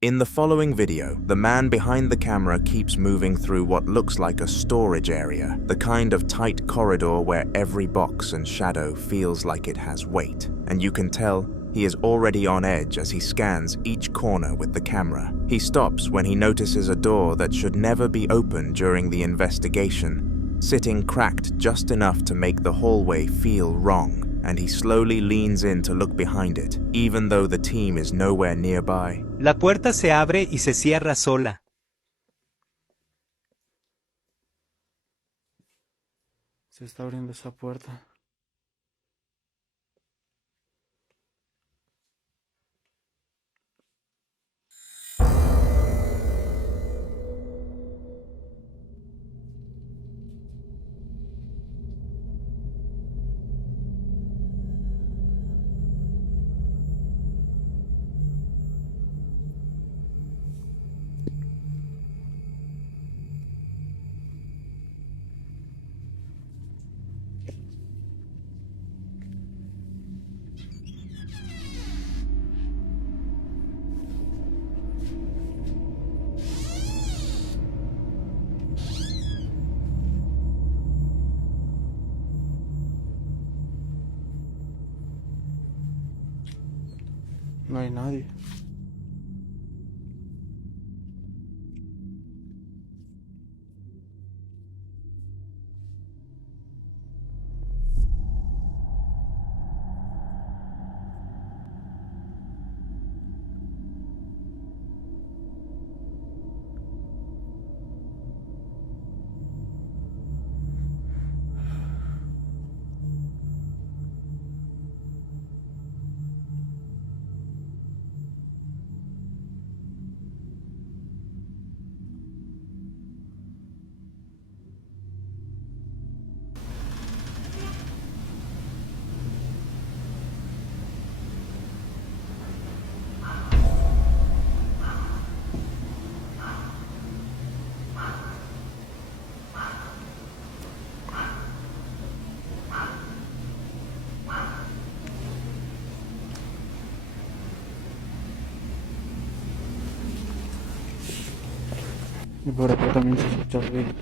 In the following video, the man behind the camera keeps moving through what looks like a storage area, the kind of tight corridor where every box and shadow feels like it has weight, and you can tell he is already on edge as he scans each corner with the camera. He stops when he notices a door that should never be opened during the investigation, sitting cracked just enough to make the hallway feel wrong, and he slowly leans in to look behind it, even though the team is nowhere nearby. La puerta se abre y se cierra sola. Se está abriendo esa puerta. No hay nadie. Y por acá también se escucha ruido.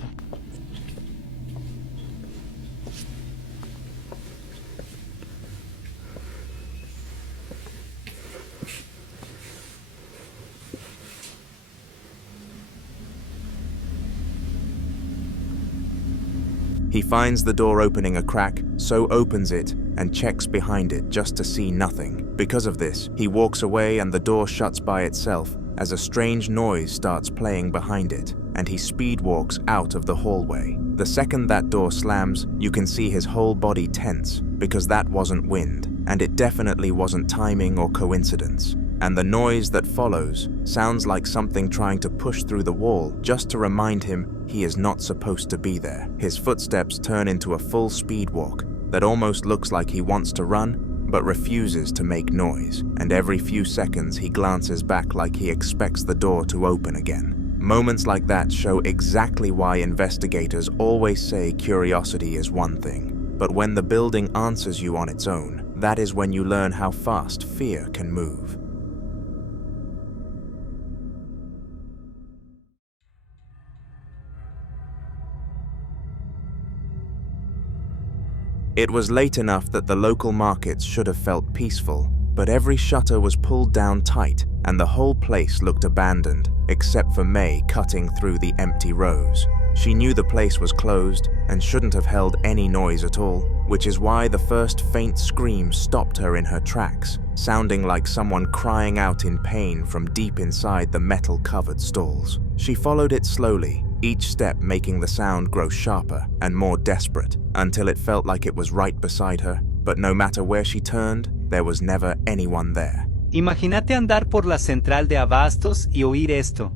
He finds the door opening a crack, so opens it and checks behind it just to see nothing. Because of this, he walks away and the door shuts by itself as a strange noise starts playing behind it, and he speed walks out of the hallway. The second that door slams, you can see his whole body tense, because that wasn't wind, and it definitely wasn't timing or coincidence. And the noise that follows sounds like something trying to push through the wall just to remind him he is not supposed to be there. His footsteps turn into a full speed walk that almost looks like he wants to run, but refuses to make noise, and every few seconds he glances back like he expects the door to open again. Moments like that show exactly why investigators always say curiosity is one thing, but when the building answers you on its own, that is when you learn how fast fear can move. It was late enough that the local markets should have felt peaceful, but every shutter was pulled down tight and the whole place looked abandoned, except for May cutting through the empty rows. She knew the place was closed and shouldn't have held any noise at all, which is why the first faint scream stopped her in her tracks, sounding like someone crying out in pain from deep inside the metal-covered stalls. She followed it slowly, each step making the sound grow sharper and more desperate, until it felt like it was right beside her, but no matter where she turned, there was never anyone there. Imagínate andar por la central de abastos y oír esto.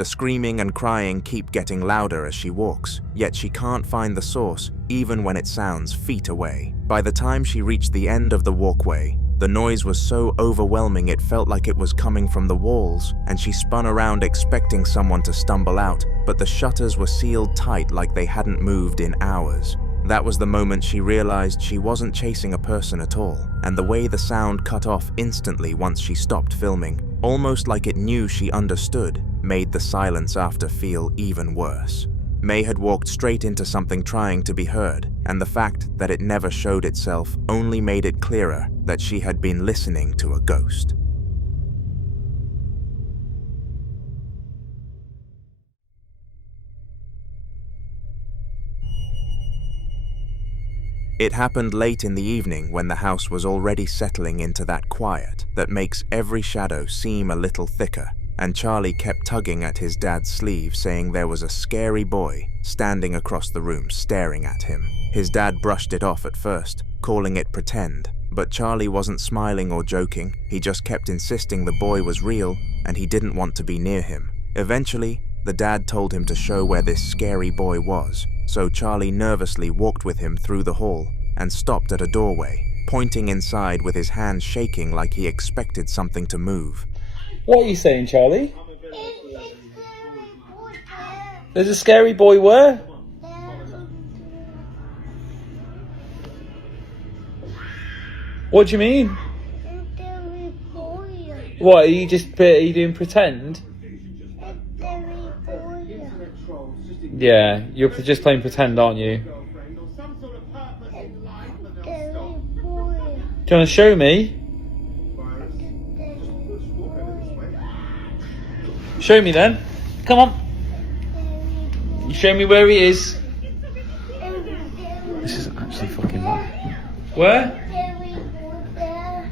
The screaming and crying keep getting louder as she walks, yet she can't find the source, even when it sounds feet away. By the time she reached the end of the walkway, the noise was so overwhelming it felt like it was coming from the walls, and she spun around expecting someone to stumble out, but the shutters were sealed tight like they hadn't moved in hours. That was the moment she realized she wasn't chasing a person at all, and the way the sound cut off instantly once she stopped filming, almost like it knew she understood, made the silence after feel even worse. May had walked straight into something trying to be heard, and the fact that it never showed itself only made it clearer that she had been listening to a ghost. It happened late in the evening when the house was already settling into that quiet that makes every shadow seem a little thicker, and Charlie kept tugging at his dad's sleeve, saying there was a scary boy standing across the room staring at him. His dad brushed it off at first, calling it pretend, but Charlie wasn't smiling or joking. He just kept insisting the boy was real and he didn't want to be near him. Eventually, the dad told him to show where this scary boy was, so Charlie nervously walked with him through the hall and stopped at a doorway, pointing inside with his hands shaking like he expected something to move. What are you saying, Charlie? There's a scary boy where? What do you mean? What, are you doing pretend? Yeah, you're just playing pretend, aren't you? Do you want to show me? Show me then. Come on. You show me where he is. This is actually fucking bad. Where?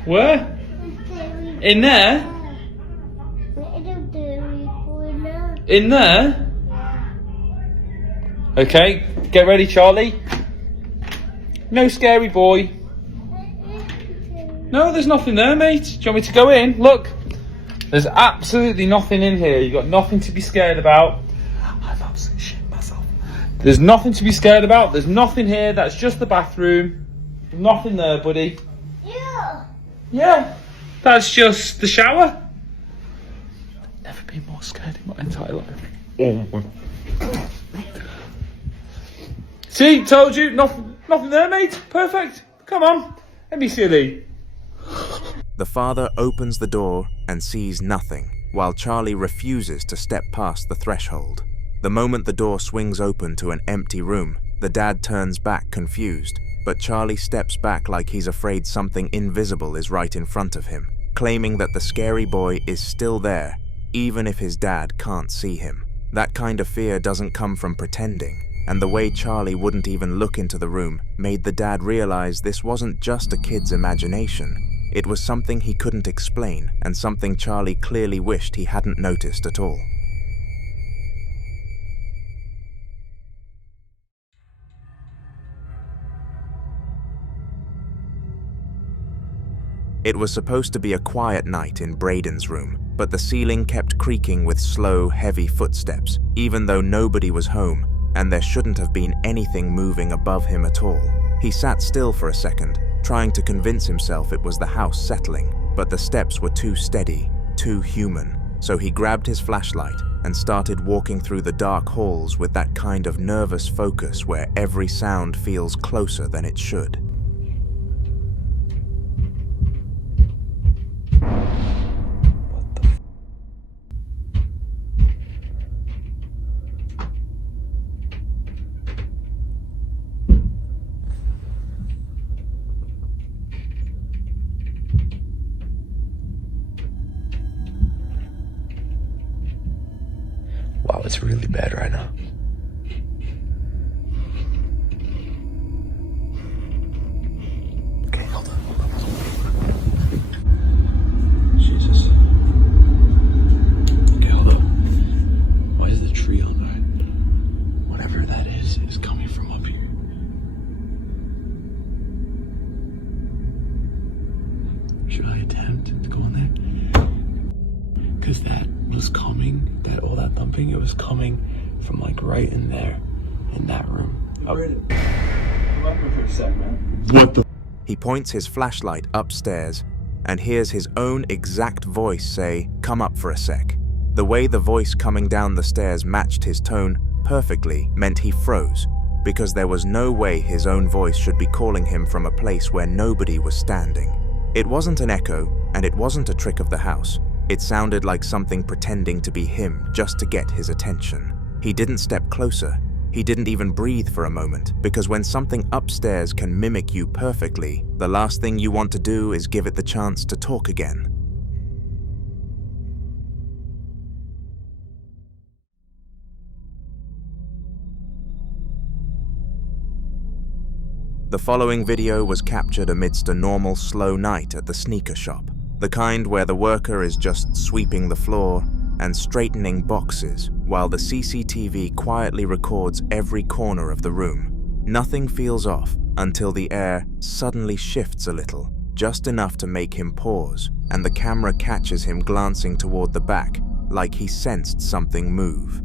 Where? In there? In there? Okay, get ready, Charlie. No scary boy. No, there's nothing there, mate. Do you want me to go in? Look. There's absolutely nothing in here. You've got nothing to be scared about. I'm absolutely shitting myself. There's nothing to be scared about. There's nothing here. That's just the bathroom. Nothing there, buddy. Yeah. Yeah. That's just the shower. Never been more scared in my entire life. Oh. See, told you. Nothing there, mate. Perfect. Come on. Let me see you. The father opens the door and sees nothing, while Charlie refuses to step past the threshold. The moment the door swings open to an empty room, the dad turns back confused, but Charlie steps back like he's afraid something invisible is right in front of him, claiming that the scary boy is still there, even if his dad can't see him. That kind of fear doesn't come from pretending, and the way Charlie wouldn't even look into the room made the dad realize this wasn't just a kid's imagination. It was something he couldn't explain, and something Charlie clearly wished he hadn't noticed at all. It was supposed to be a quiet night in Braden's room, but the ceiling kept creaking with slow, heavy footsteps, even though nobody was home, and there shouldn't have been anything moving above him at all. He sat still for a second, trying to convince himself it was the house settling, but the steps were too steady, too human, so he grabbed his flashlight and started walking through the dark halls with that kind of nervous focus where every sound feels closer than it should. Wow, it's really bad right now. Okay, hold on. Jesus. Okay, hold up. Why is the tree on there? Whatever that is coming from up here. Should I attempt to go in there? Because that was coming, all that thumping, it was coming from like right in there, in that room. What the? He points his flashlight upstairs and hears his own exact voice say, "Come up for a sec." The way the voice coming down the stairs matched his tone perfectly meant he froze, because there was no way his own voice should be calling him from a place where nobody was standing. It wasn't an echo, and it wasn't a trick of the house. It sounded like something pretending to be him just to get his attention. He didn't step closer. He didn't even breathe for a moment, because when something upstairs can mimic you perfectly, the last thing you want to do is give it the chance to talk again. The following video was captured amidst a normal slow night at the sneaker shop, the kind where the worker is just sweeping the floor and straightening boxes while the CCTV quietly records every corner of the room. Nothing feels off until the air suddenly shifts a little, just enough to make him pause, and the camera catches him glancing toward the back, like he sensed something move.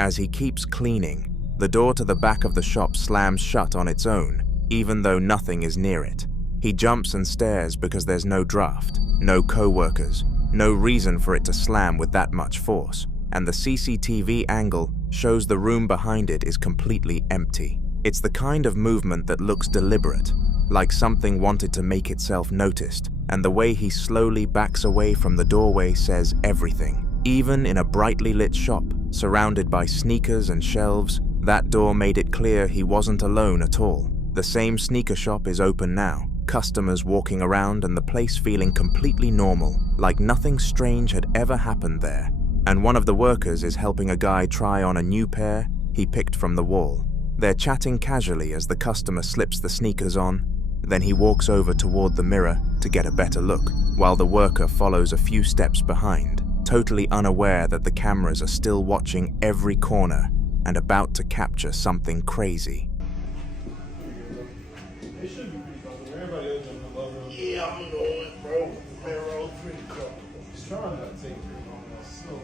As he keeps cleaning, the door to the back of the shop slams shut on its own, even though nothing is near it. He jumps and stares because there's no draft, no co-workers, no reason for it to slam with that much force, and the CCTV angle shows the room behind it is completely empty. It's the kind of movement that looks deliberate, like something wanted to make itself noticed, and the way he slowly backs away from the doorway says everything. Even in a brightly lit shop, surrounded by sneakers and shelves, that door made it clear he wasn't alone at all. The same sneaker shop is open now, customers walking around and the place feeling completely normal, like nothing strange had ever happened there. And one of the workers is helping a guy try on a new pair he picked from the wall. They're chatting casually as the customer slips the sneakers on. Then he walks over toward the mirror to get a better look, while the worker follows a few steps behind, totally unaware that the cameras are still watching every corner and about to capture something crazy. Yeah, I'm going, bro. Pharaoh, pretty cool. He's trying not to take too long. So,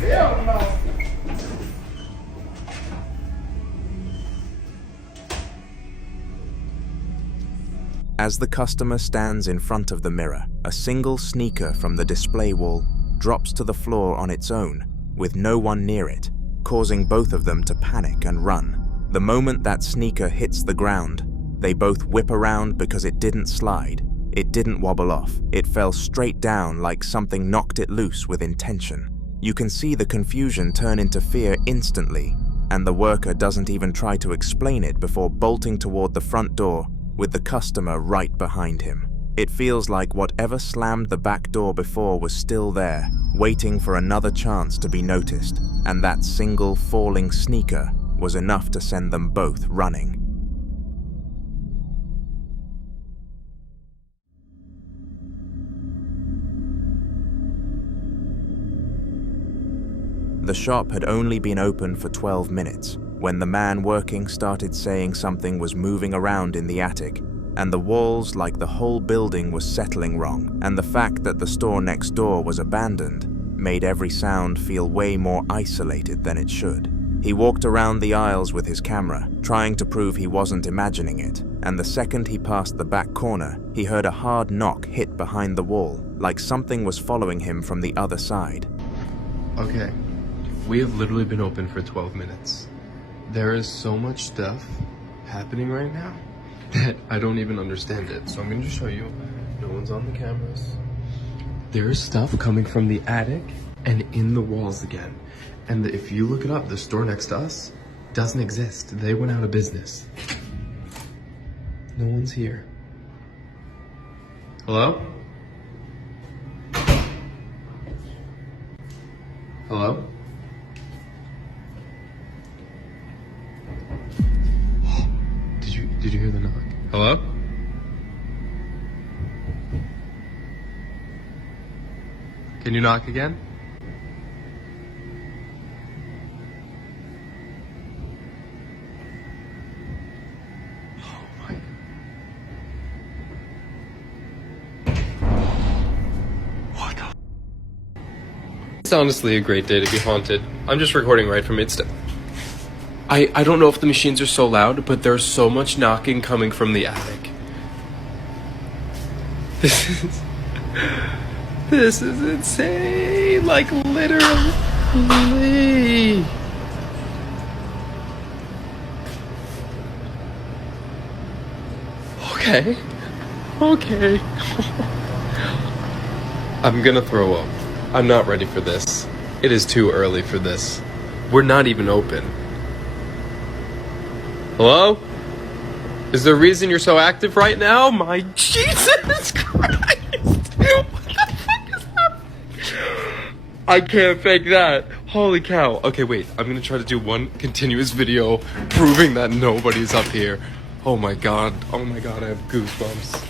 hell no. As the customer stands in front of the mirror, a single sneaker from the display wall drops to the floor on its own, with no one near it, causing both of them to panic and run. The moment that sneaker hits the ground, they both whip around because it didn't slide, it didn't wobble off, it fell straight down like something knocked it loose with intention. You can see the confusion turn into fear instantly, and the worker doesn't even try to explain it before bolting toward the front door with the customer right behind him. It feels like whatever slammed the back door before was still there, waiting for another chance to be noticed, and that single falling sneaker was enough to send them both running. The shop had only been open for 12 minutes when the man working started saying something was moving around in the attic, and the walls, like the whole building, was settling wrong, and the fact that the store next door was abandoned made every sound feel way more isolated than it should. He walked around the aisles with his camera, trying to prove he wasn't imagining it, and the second he passed the back corner, he heard a hard knock hit behind the wall, like something was following him from the other side. Okay, we have literally been open for 12 minutes. There is so much stuff happening right now that I don't even understand it. So I'm going to show you. No one's on the cameras. There's stuff coming from the attic and in the walls again. And if you look it up, the store next to us doesn't exist. They went out of business. No one's here. Hello? Hello? Did you hear the knock? Hello? Can you knock again? Oh my. What the? It's honestly a great day to be haunted. I'm just recording right from it. I don't know if the machines are so loud, but there's so much knocking coming from the attic. This is insane. Like literally. Okay. I'm gonna throw up. I'm not ready for this. It is too early for this. We're not even open. Hello? Is there a reason you're so active right now? My Jesus Christ! What the fuck is that? I can't fake that. Holy cow. Okay, wait. I'm gonna try to do one continuous video proving that nobody's up here. Oh my god. Oh my god, I have goosebumps.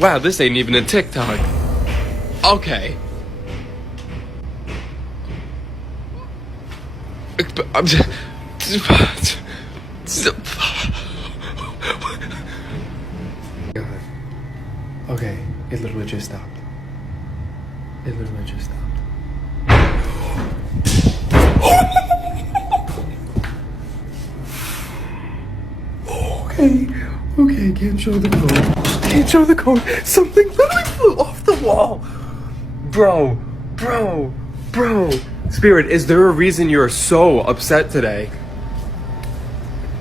Wow, this ain't even a TikTok. Okay. I'm just... God. Okay, it literally just stopped. It literally just stopped. Okay, can't show the code. Can't show the code. Something literally flew off the wall. Bro. Spirit, is there a reason you're so upset today?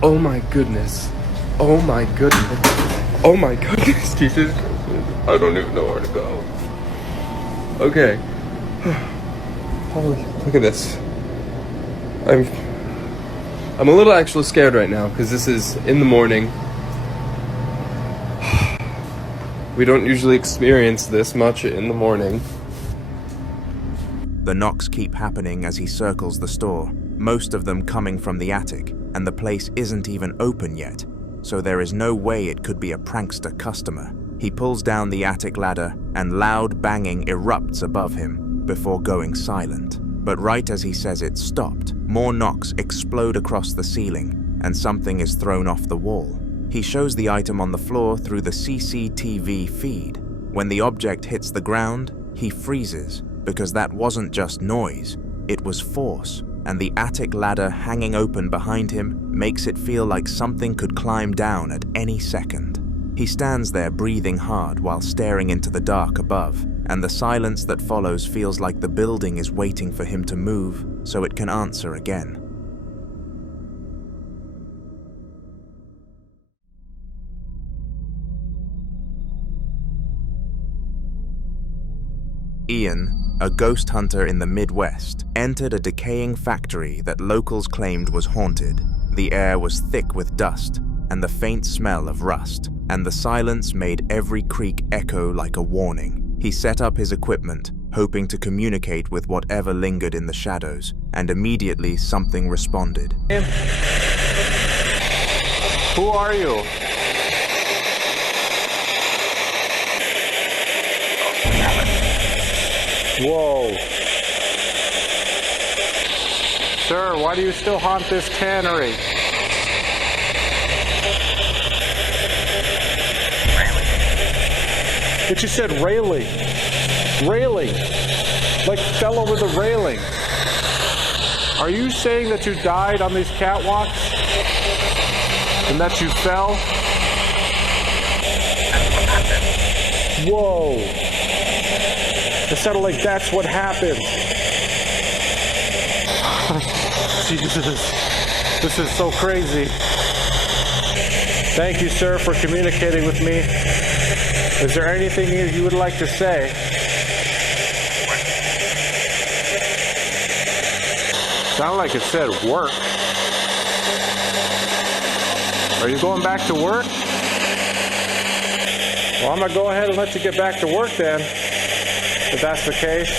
Oh my goodness. Oh my goodness, Jesus. I don't even know where to go. Okay. Holy, look at this. I'm a little actually scared right now because this is in the morning. We don't usually experience this much in the morning. The knocks keep happening as he circles the store, most of them coming from the attic, and the place isn't even open yet, so there is no way it could be a prankster customer. He pulls down the attic ladder, and loud banging erupts above him before going silent. But right as he says it stopped, more knocks explode across the ceiling, and something is thrown off the wall. He shows the item on the floor through the CCTV feed. When the object hits the ground, he freezes, because that wasn't just noise, it was force, and the attic ladder hanging open behind him makes it feel like something could climb down at any second. He stands there breathing hard while staring into the dark above, and the silence that follows feels like the building is waiting for him to move so it can answer again. Ian, a ghost hunter in the Midwest, entered a decaying factory that locals claimed was haunted. The air was thick with dust and the faint smell of rust, and the silence made every creak echo like a warning. He set up his equipment, hoping to communicate with whatever lingered in the shadows, and immediately something responded. Who are you? Whoa. Sir, why do you still haunt this tannery? But you said railing. Railing. Like fell over the railing. Are you saying that you died on these catwalks? And that you fell? Whoa. It sounded like that's what happened. Jesus, this is so crazy. Thank you, sir, for communicating with me. Is there anything you would like to say? Sounded like it said work. Are you going back to work? Well, I'm gonna go ahead and let you get back to work then, if that's the case.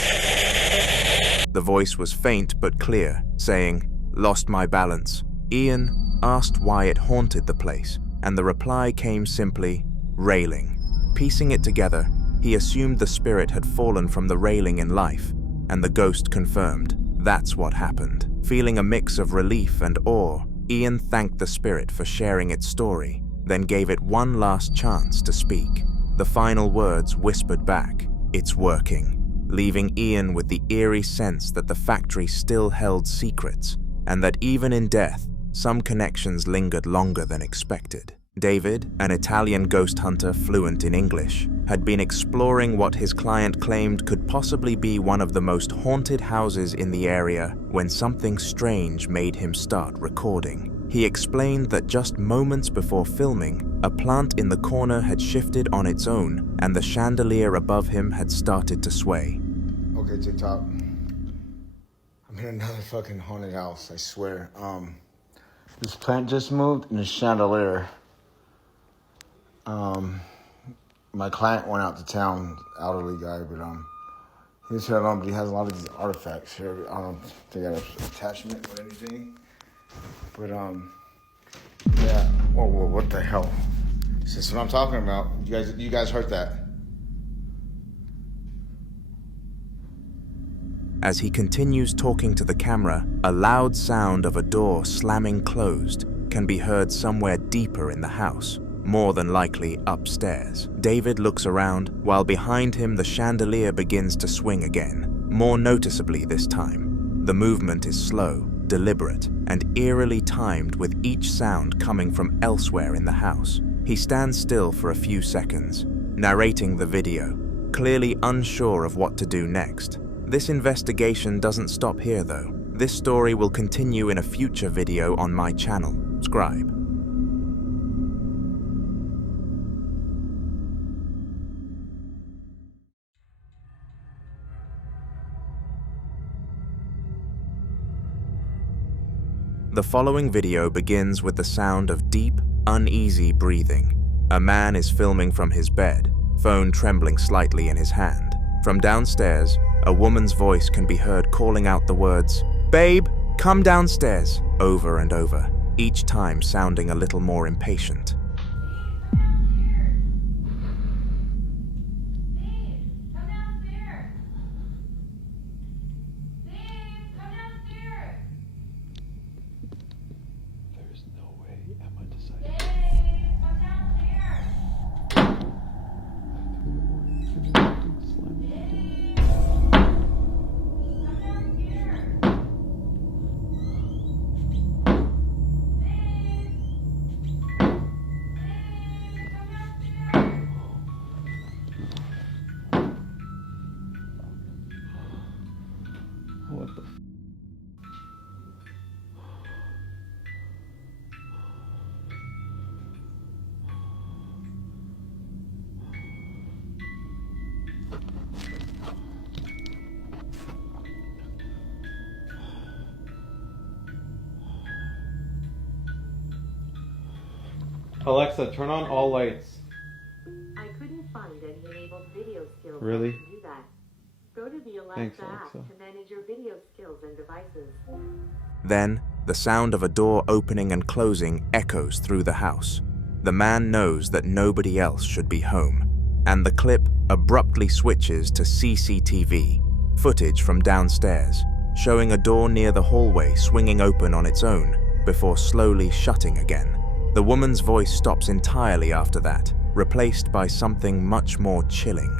The voice was faint but clear, saying, "Lost my balance." Ian asked why it haunted the place, and the reply came simply, "Railing." Piecing it together, he assumed the spirit had fallen from the railing in life, and the ghost confirmed that's what happened. Feeling a mix of relief and awe, Ian thanked the spirit for sharing its story, then gave it one last chance to speak. The final words whispered back, "It's working," leaving Ian with the eerie sense that the factory still held secrets, and that even in death, some connections lingered longer than expected. David, an Italian ghost hunter fluent in English, had been exploring what his client claimed could possibly be one of the most haunted houses in the area when something strange made him start recording. He explained that just moments before filming, a plant in the corner had shifted on its own and the chandelier above him had started to sway. Okay, TikTok. I'm in another fucking haunted house, I swear. This plant just moved and the chandelier. My client went out to town, elderly guy, but he was here alone, but he has a lot of these artifacts here. I don't think I have attachment or anything. But yeah. Whoa, what the hell? This is what I'm talking about. You guys heard that? As he continues talking to the camera, a loud sound of a door slamming closed can be heard somewhere deeper in the house, more than likely upstairs. David looks around, while behind him the chandelier begins to swing again, more noticeably this time. The movement is slow, deliberate, and eerily timed, with each sound coming from elsewhere in the house. He stands still for a few seconds, narrating the video, clearly unsure of what to do next. This investigation doesn't stop here though. This story will continue in a future video on my channel. Subscribe. The following video begins with the sound of deep, uneasy breathing. A man is filming from his bed, phone trembling slightly in his hand. From downstairs, a woman's voice can be heard calling out the words, "Babe, come downstairs," over and over, each time sounding a little more impatient. What the Alexa, turn on all lights. I couldn't find any enabled video skills. Really? To do that. Go to the Alexa Thanks, app Alexa. to manage your video skills and devices. Then, the sound of a door opening and closing echoes through the house. The man knows that nobody else should be home, and the clip abruptly switches to CCTV, footage from downstairs, showing a door near the hallway swinging open on its own before slowly shutting again. The woman's voice stops entirely after that, replaced by something much more chilling.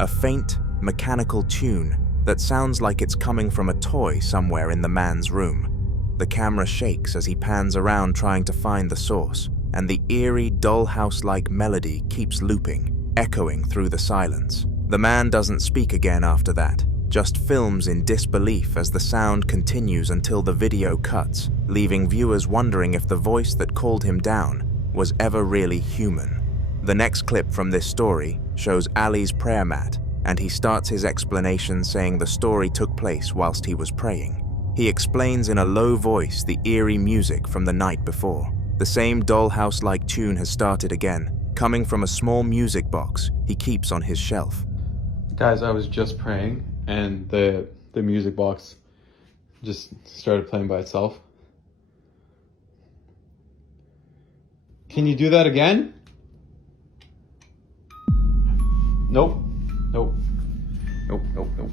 A faint, mechanical tune that sounds like it's coming from a toy somewhere in the man's room. The camera shakes as he pans around trying to find the source, and the eerie, dollhouse-like melody keeps looping, echoing through the silence. The man doesn't speak again after that, just films in disbelief as the sound continues until the video cuts, leaving viewers wondering if the voice that called him down was ever really human. The next clip from this story shows Ali's prayer mat, and he starts his explanation saying the story took place whilst he was praying. He explains in a low voice the eerie music from the night before. The same dollhouse-like tune has started again, coming from a small music box he keeps on his shelf. Guys, I was just praying and the music box just started playing by itself. Can you do that again? Nope. Nope. Nope, nope, nope.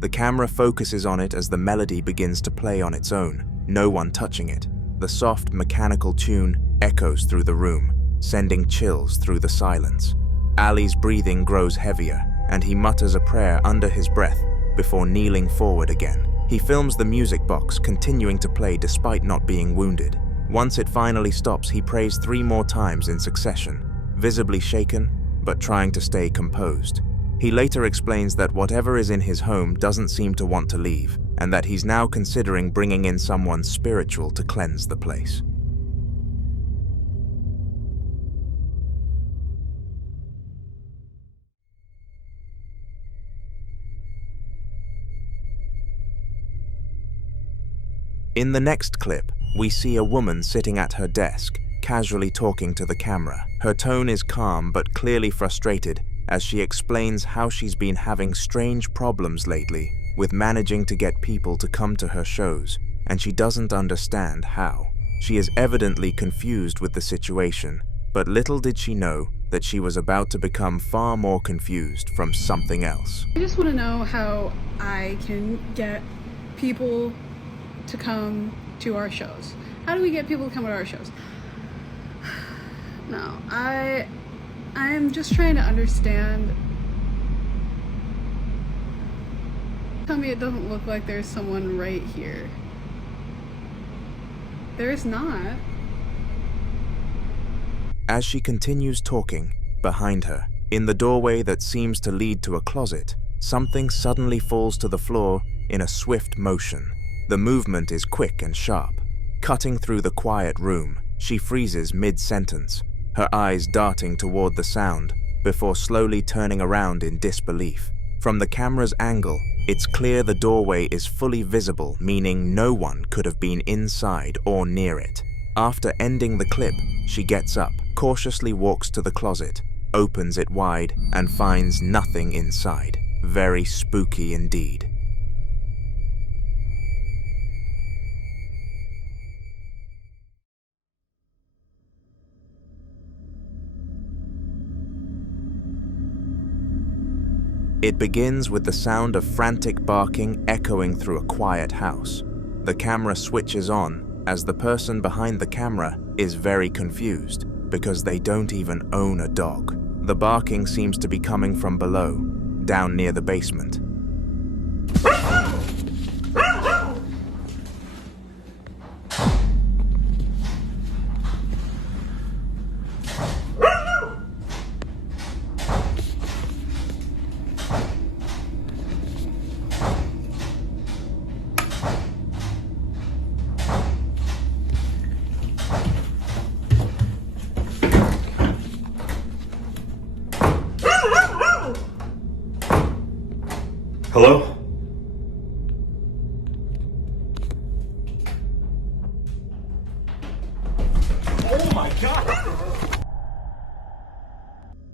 The camera focuses on it as the melody begins to play on its own, no one touching it. The soft, mechanical tune echoes through the room, sending chills through the silence. Ali's breathing grows heavier, and he mutters a prayer under his breath before kneeling forward again. He films the music box continuing to play despite not being wounded. Once it finally stops, he prays 3 more times in succession, visibly shaken, but trying to stay composed. He later explains that whatever is in his home doesn't seem to want to leave, and that he's now considering bringing in someone spiritual to cleanse the place. In the next clip, we see a woman sitting at her desk, casually talking to the camera. Her tone is calm but clearly frustrated as she explains how she's been having strange problems lately with managing to get people to come to her shows, and she doesn't understand how. She is evidently confused with the situation, but little did she know that she was about to become far more confused from something else. I just want to know how I can get people to come to our shows. How do we get people to come to our shows? No, I'm just trying to understand. Tell me it doesn't look like there's someone right here. There's not. As she continues talking, behind her, in the doorway that seems to lead to a closet, something suddenly falls to the floor in a swift motion. The movement is quick and sharp. Cutting through the quiet room, she freezes mid-sentence, her eyes darting toward the sound, before slowly turning around in disbelief. From the camera's angle, it's clear the doorway is fully visible, meaning no one could have been inside or near it. After ending the clip, she gets up, cautiously walks to the closet, opens it wide, and finds nothing inside. Very spooky indeed. It begins with the sound of frantic barking echoing through a quiet house. The camera switches on as the person behind the camera is very confused because they don't even own a dog. The barking seems to be coming from below, down near the basement. Hello? Oh my God!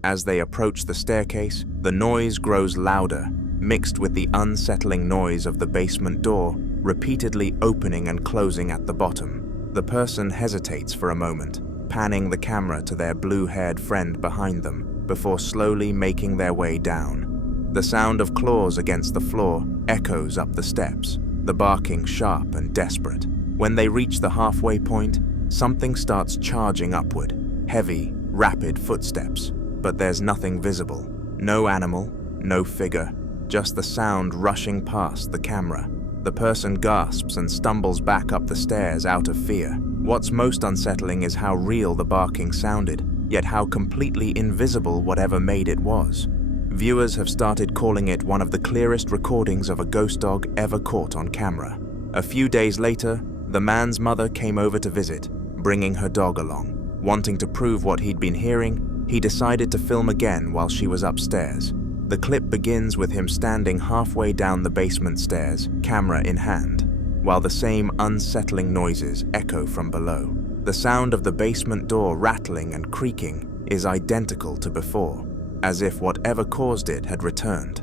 As they approach the staircase, the noise grows louder, mixed with the unsettling noise of the basement door repeatedly opening and closing at the bottom. The person hesitates for a moment, panning the camera to their blue-haired friend behind them, before slowly making their way down. The sound of claws against the floor echoes up the steps, the barking sharp and desperate. When they reach the halfway point, something starts charging upward, heavy, rapid footsteps, but there's nothing visible. No animal, no figure, just the sound rushing past the camera. The person gasps and stumbles back up the stairs out of fear. What's most unsettling is how real the barking sounded, yet how completely invisible whatever made it was. Viewers have started calling it one of the clearest recordings of a ghost dog ever caught on camera. A few days later, the man's mother came over to visit, bringing her dog along. Wanting to prove what he'd been hearing, he decided to film again while she was upstairs. The clip begins with him standing halfway down the basement stairs, camera in hand, while the same unsettling noises echo from below. The sound of the basement door rattling and creaking is identical to before, as if whatever caused it had returned.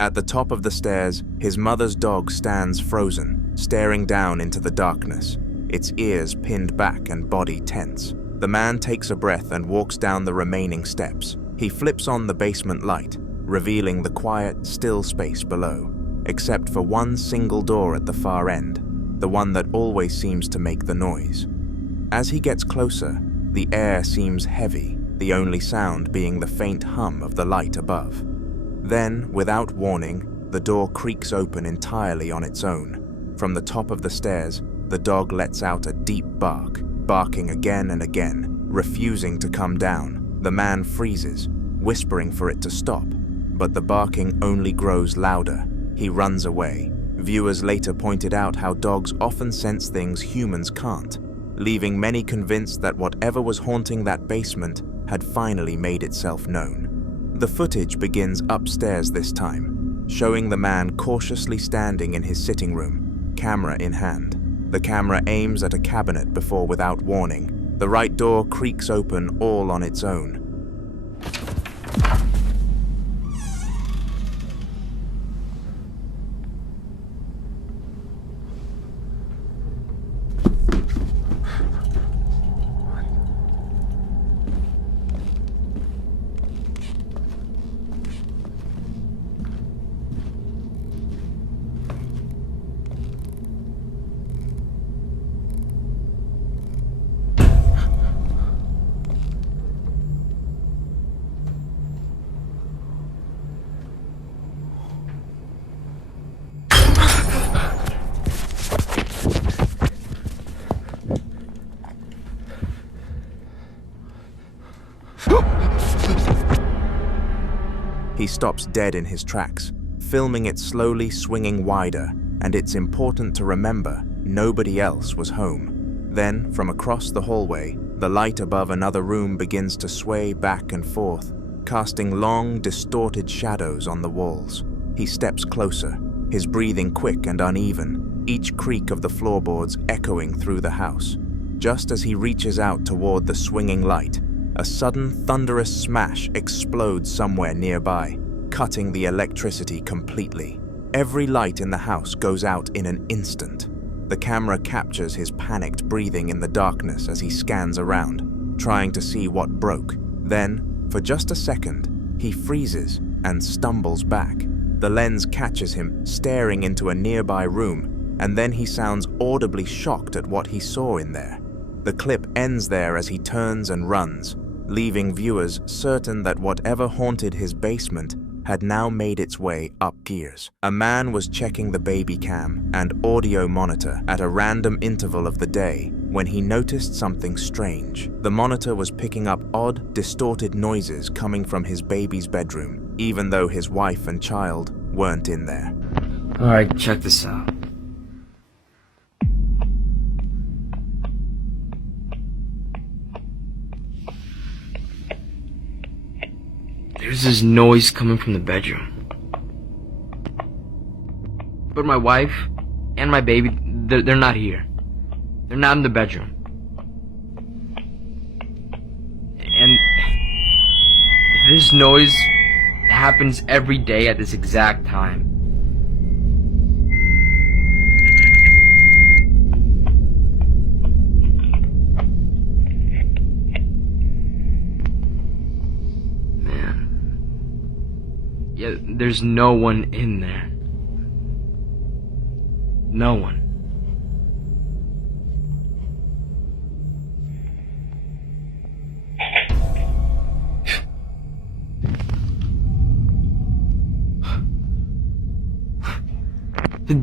At the top of the stairs, his mother's dog stands frozen, staring down into the darkness, its ears pinned back and body tense. The man takes a breath and walks down the remaining steps. He flips on the basement light, revealing the quiet, still space below, except for one single door at the far end, the one that always seems to make the noise. As he gets closer, the air seems heavy, the only sound being the faint hum of the light above. Then, without warning, the door creaks open entirely on its own. From the top of the stairs, the dog lets out a deep bark, barking again and again, refusing to come down. The man freezes, whispering for it to stop, but the barking only grows louder. He runs away. Viewers later pointed out how dogs often sense things humans can't, leaving many convinced that whatever was haunting that basement had finally made itself known. The footage begins upstairs this time, showing the man cautiously standing in his sitting room, camera in hand. The camera aims at a cabinet before, without warning, the right door creaks open all on its own. He stops dead in his tracks, filming it slowly swinging wider, and it's important to remember nobody else was home. Then, from across the hallway, the light above another room begins to sway back and forth, casting long, distorted shadows on the walls. He steps closer, his breathing quick and uneven, each creak of the floorboards echoing through the house. Just as he reaches out toward the swinging light, a sudden thunderous smash explodes somewhere nearby, cutting the electricity completely. Every light in the house goes out in an instant. The camera captures his panicked breathing in the darkness as he scans around, trying to see what broke. Then, for just a second, he freezes and stumbles back. The lens catches him staring into a nearby room, and then he sounds audibly shocked at what he saw in there. The clip ends there as he turns and runs, leaving viewers certain that whatever haunted his basement had now made its way up gears. A man was checking the baby cam and audio monitor at a random interval of the day when he noticed something strange. The monitor was picking up odd, distorted noises coming from his baby's bedroom, even though his wife and child weren't in there. Alright, check this out. There's this noise coming from the bedroom. But my wife and my baby, they're not here. They're not in the bedroom. And this noise happens every day at this exact time. Yeah, there's no one in there. No one. The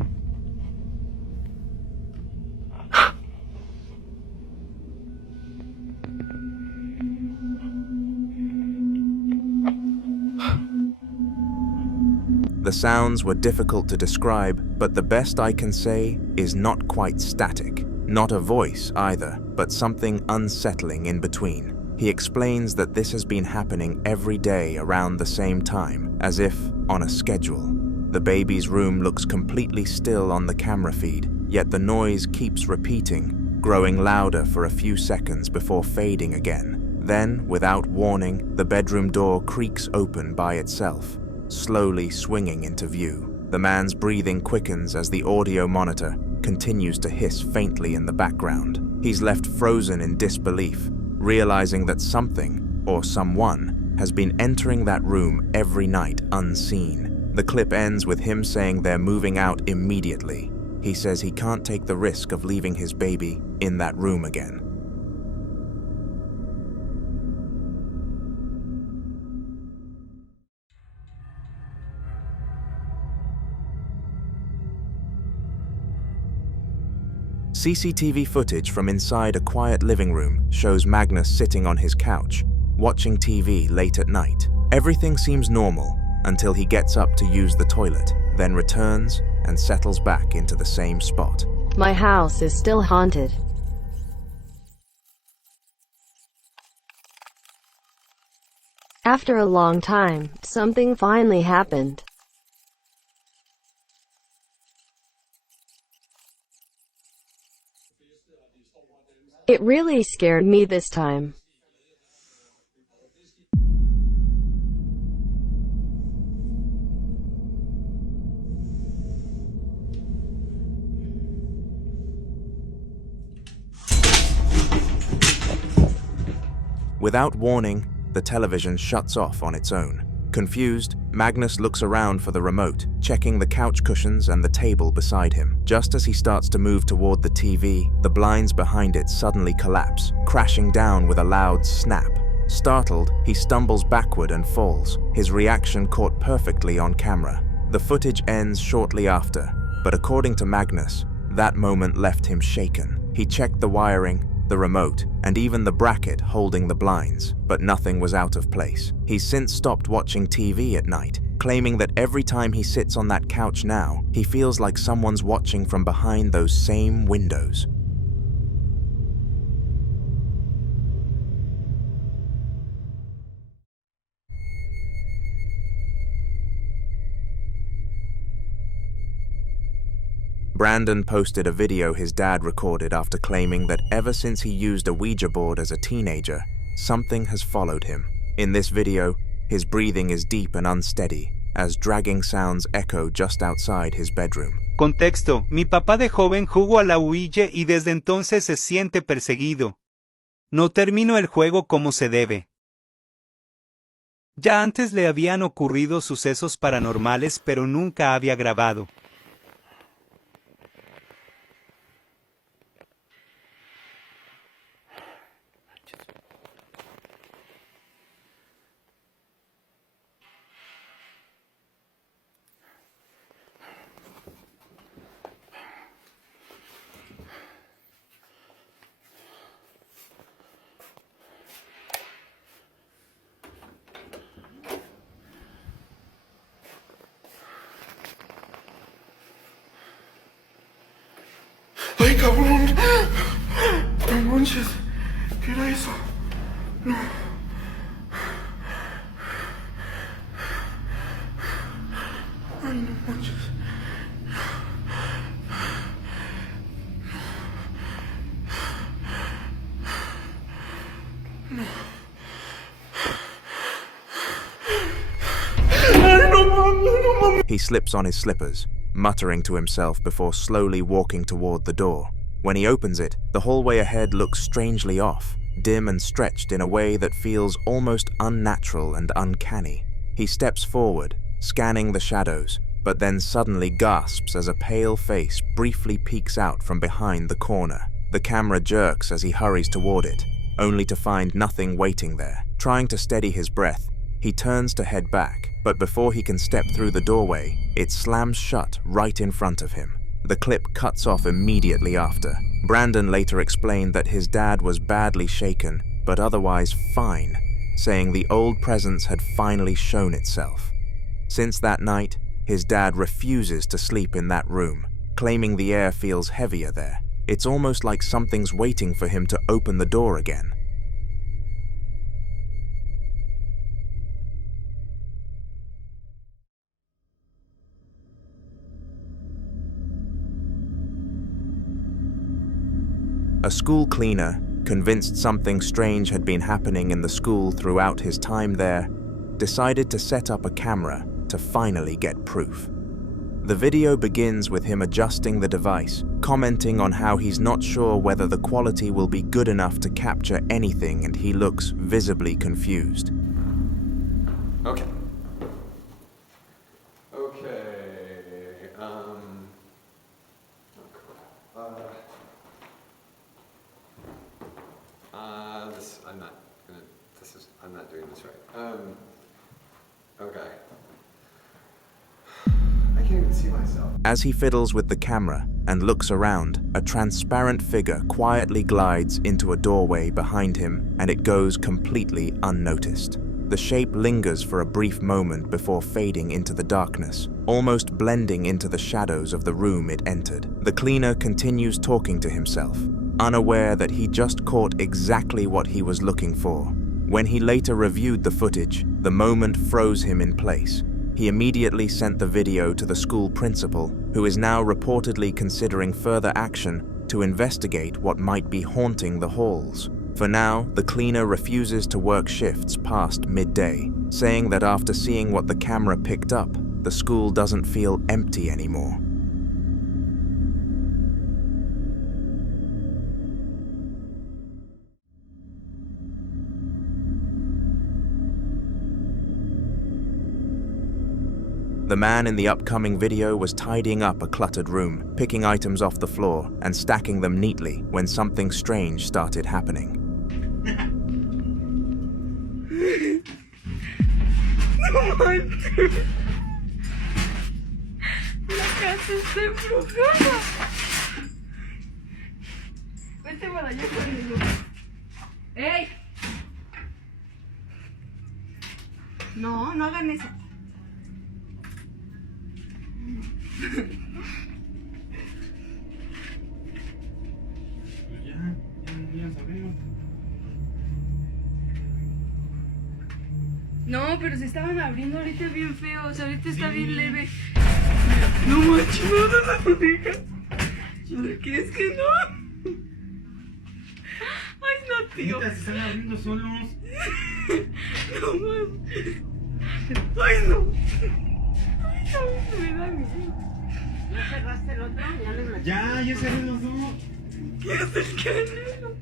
sounds were difficult to describe, but the best I can say is not quite static. Not a voice either, but something unsettling in between. He explains that this has been happening every day around the same time, as if on a schedule. The baby's room looks completely still on the camera feed, yet the noise keeps repeating, growing louder for a few seconds before fading again. Then, without warning, the bedroom door creaks open by itself, slowly swinging into view. The man's breathing quickens as the audio monitor continues to hiss faintly in the background. He's left frozen in disbelief, realizing that something, or someone, has been entering that room every night unseen. The clip ends with him saying they're moving out immediately. He says he can't take the risk of leaving his baby in that room again. CCTV footage from inside a quiet living room shows Magnus sitting on his couch, watching TV late at night. Everything seems normal until he gets up to use the toilet, then returns and settles back into the same spot. My house is still haunted. After a long time, something finally happened. It really scared me this time. Without warning, the television shuts off on its own. Confused, Magnus looks around for the remote, checking the couch cushions and the table beside him. Just as he starts to move toward the TV, the blinds behind it suddenly collapse, crashing down with a loud snap. Startled, he stumbles backward and falls, his reaction caught perfectly on camera. The footage ends shortly after, but according to Magnus, that moment left him shaken. He checked the wiring, the remote, and even the bracket holding the blinds, but nothing was out of place. He's since stopped watching TV at night, claiming that every time he sits on that couch now, he feels like someone's watching from behind those same windows. Brandon posted a video his dad recorded after claiming that ever since he used a Ouija board as a teenager, something has followed him. In this video, his breathing is deep and unsteady, as dragging sounds echo just outside his bedroom. Contexto: mi papá de joven jugó a la Ouija y desde entonces se siente perseguido. No termino el juego como se debe. Ya antes le habían ocurrido sucesos paranormales, pero nunca había grabado. ¡Ay, cabrón! No manches. ¿Qué era eso? No. Ay, no manches. No. Ay, no mames, no mames. He slips on his slippers, muttering to himself before slowly walking toward the door. When he opens it, the hallway ahead looks strangely off, dim and stretched in a way that feels almost unnatural and uncanny. He steps forward, scanning the shadows, but then suddenly gasps as a pale face briefly peeks out from behind the corner. The camera jerks as he hurries toward it, only to find nothing waiting there. Trying to steady his breath, he turns to head back, but before he can step through the doorway, it slams shut right in front of him. The clip cuts off immediately after. Brandon later explained that his dad was badly shaken, but otherwise fine, saying the old presence had finally shown itself. Since that night, his dad refuses to sleep in that room, claiming the air feels heavier there. It's almost like something's waiting for him to open the door again. A school cleaner, convinced something strange had been happening in the school throughout his time there, decided to set up a camera to finally get proof. The video begins with him adjusting the device, commenting on how he's not sure whether the quality will be good enough to capture anything, and he looks visibly confused. Okay. I'm not doing this right. Okay. I can't even see myself. As he fiddles with the camera and looks around, a transparent figure quietly glides into a doorway behind him, and it goes completely unnoticed. The shape lingers for a brief moment before fading into the darkness, almost blending into the shadows of the room it entered. The cleaner continues talking to himself, unaware that he just caught exactly what he was looking for. When he later reviewed the footage, the moment froze him in place. He immediately sent the video to the school principal, who is now reportedly considering further action to investigate what might be haunting the halls. For now, the cleaner refuses to work shifts past midday, saying that after seeing what the camera picked up, the school doesn't feel empty anymore. The man in the upcoming video was tidying up a cluttered room, picking items off the floor and stacking them neatly when something strange started happening. No manches. La casa está embrujada. Vete para allá conmigo. ¡Ey! No, no hagan eso. No, pero se estaban abriendo ahorita bien feos, ahorita está bien leve. No manches, no lo digas. ¿Por qué es que no? Ay, no, tío. Se están abriendo solos. No manches. Ay, no. Ay, no, me da miedo. ¿Ya cerraste el otro? Ya les metí. Ya cerré los dos. ¿Qué es el canelo?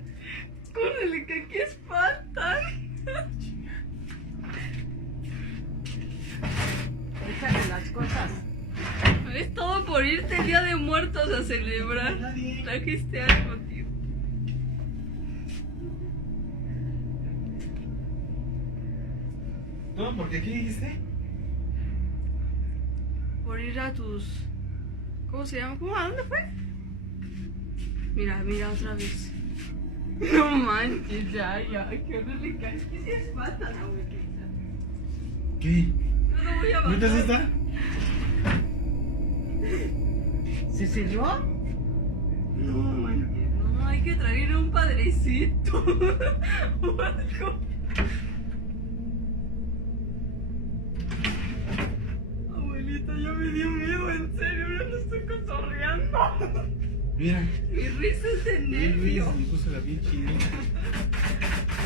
Córrele, que aquí espantan. Échale las cosas. Es todo por irte el Día de Muertos a celebrar. Trajiste algo, tío. ¿Todo por qué? ¿Qué dijiste? Por ir a tus... ¿Cómo se llama? ¿Cómo? ¿A dónde fue? Mira, mira otra vez. No manches, ya, qué horrible. Es que sí espanta la abuelita. ¿Qué? No lo voy a bajar. ¿Dónde está? ¿Se cerró? No manches, no, hay que traer un padrecito. O algo. Abuelita, ya me dio miedo, en serio, ya no estoy cotorreando. Mira. Mi risa es de nervio. Me puso la piel chida.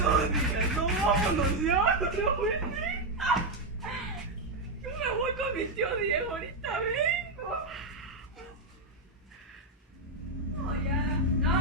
No digas, no, vámonos ya, abuelita. Yo me voy con mi tío Diego, ahorita vengo. No, ya, no.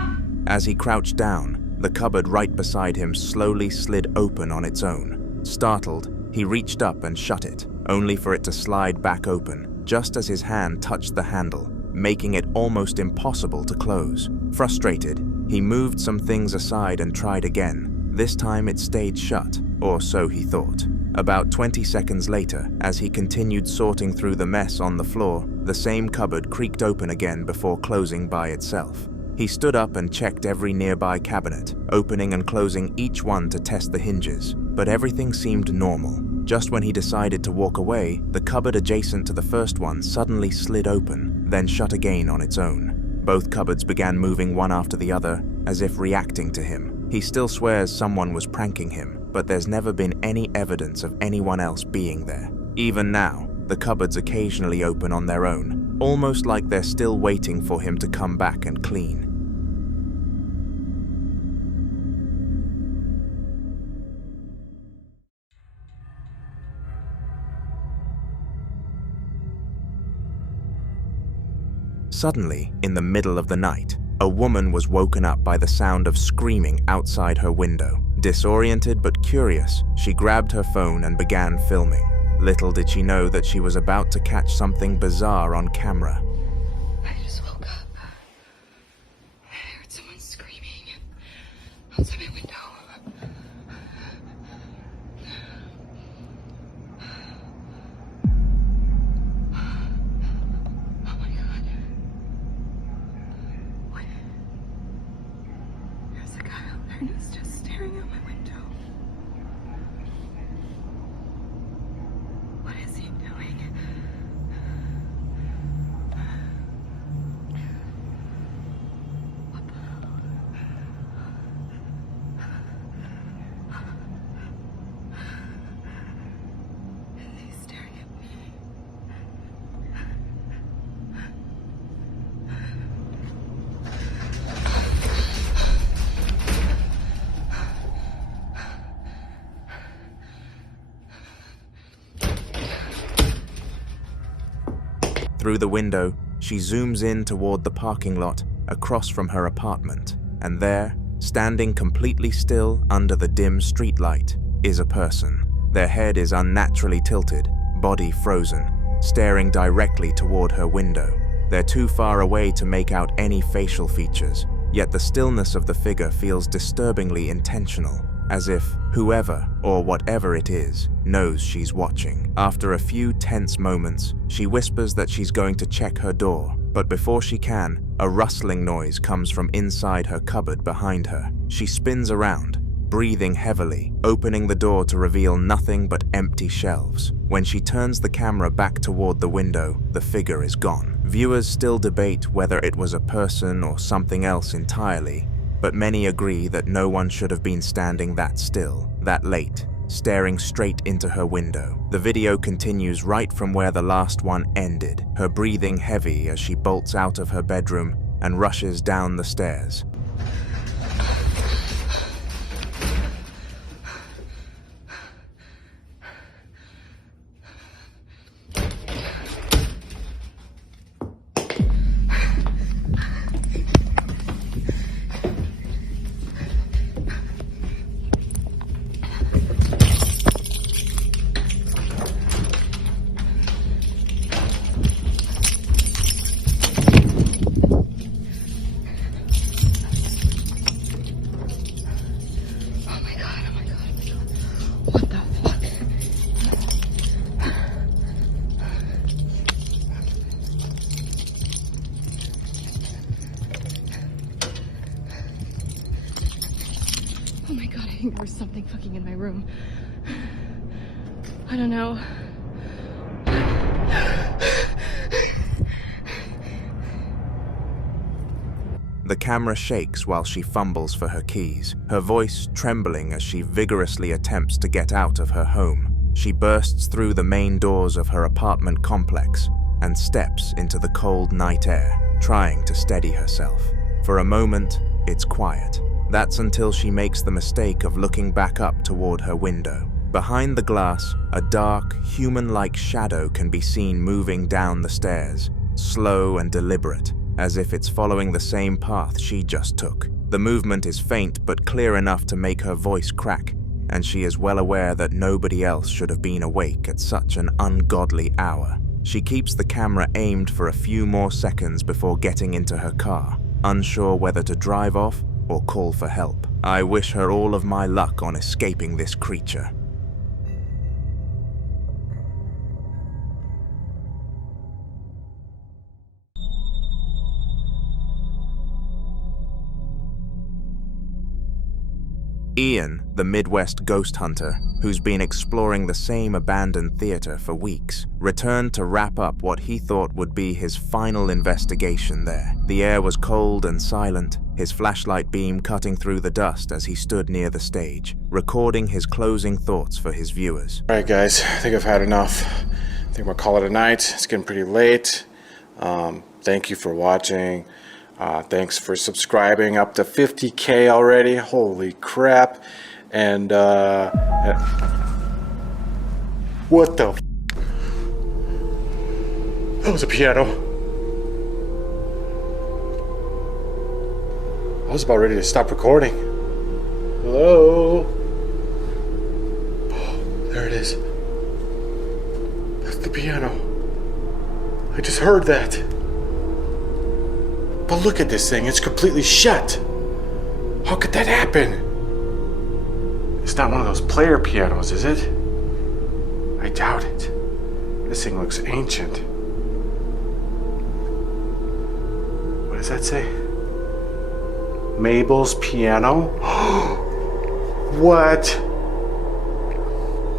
As he crouched down, the cupboard right beside him slowly slid open on its own. Startled, he reached up and shut it, only for it to slide back open, just as his hand touched the handle, making it almost impossible to close. Frustrated, he moved some things aside and tried again. This time it stayed shut, or so he thought. About 20 seconds later, as he continued sorting through the mess on the floor, the same cupboard creaked open again before closing by itself. He stood up and checked every nearby cabinet, opening and closing each one to test the hinges, but everything seemed normal. Just when he decided to walk away, the cupboard adjacent to the first one suddenly slid open, then shut again on its own. Both cupboards began moving one after the other, as if reacting to him. He still swears someone was pranking him, but there's never been any evidence of anyone else being there. Even now, the cupboards occasionally open on their own, almost like they're still waiting for him to come back and clean. Suddenly, in the middle of the night, a woman was woken up by the sound of screaming outside her window. Disoriented but curious, she grabbed her phone and began filming. Little did she know that she was about to catch something bizarre on camera. I just woke up. I heard someone screaming outside my window. Oh my god. What? There's a guy out there and he's just staring out my window. What is he doing? What the hell? Is he staring at me? Through the window, she zooms in toward the parking lot across from her apartment, and there, standing completely still under the dim streetlight, is a person. Their head is unnaturally tilted, body frozen, staring directly toward her window. They're too far away to make out any facial features, yet the stillness of the figure feels disturbingly intentional, as if whoever or whatever it is knows she's watching. After a few tense moments, she whispers that she's going to check her door, but before she can, a rustling noise comes from inside her cupboard behind her. She spins around, breathing heavily, opening the door to reveal nothing but empty shelves. When she turns the camera back toward the window, the figure is gone. Viewers still debate whether it was a person or something else entirely, but many agree that no one should have been standing that still, that late, staring straight into her window. The video continues right from where the last one ended, her breathing heavy as she bolts out of her bedroom and rushes down the stairs. Oh my god, I think there was something fucking in my room. I don't know. The camera shakes while she fumbles for her keys, her voice trembling as she vigorously attempts to get out of her home. She bursts through the main doors of her apartment complex and steps into the cold night air, trying to steady herself. For a moment, it's quiet. That's until she makes the mistake of looking back up toward her window. Behind the glass, a dark, human-like shadow can be seen moving down the stairs, slow and deliberate, as if it's following the same path she just took. The movement is faint but clear enough to make her voice crack, and she is well aware that nobody else should have been awake at such an ungodly hour. She keeps the camera aimed for a few more seconds before getting into her car, unsure whether to drive off or call for help. I wish her all of my luck on escaping this creature. Ian, the Midwest ghost hunter, who's been exploring the same abandoned theater for weeks, returned to wrap up what he thought would be his final investigation there. The air was cold and silent, his flashlight beam cutting through the dust as he stood near the stage, recording his closing thoughts for his viewers. Alright guys, I think I've had enough. I think I'm gonna call it a night. It's getting pretty late. Thank you for watching. Thanks for subscribing, up to 50K already. Holy crap. And what the that was a piano. I was about ready to stop recording. Hello? Oh, there it is. That's the piano. I just heard that. But look at this thing, it's completely shut. How could that happen? It's not one of those player pianos, is it? I doubt it. This thing looks ancient. What does that say? Mabel's piano? What?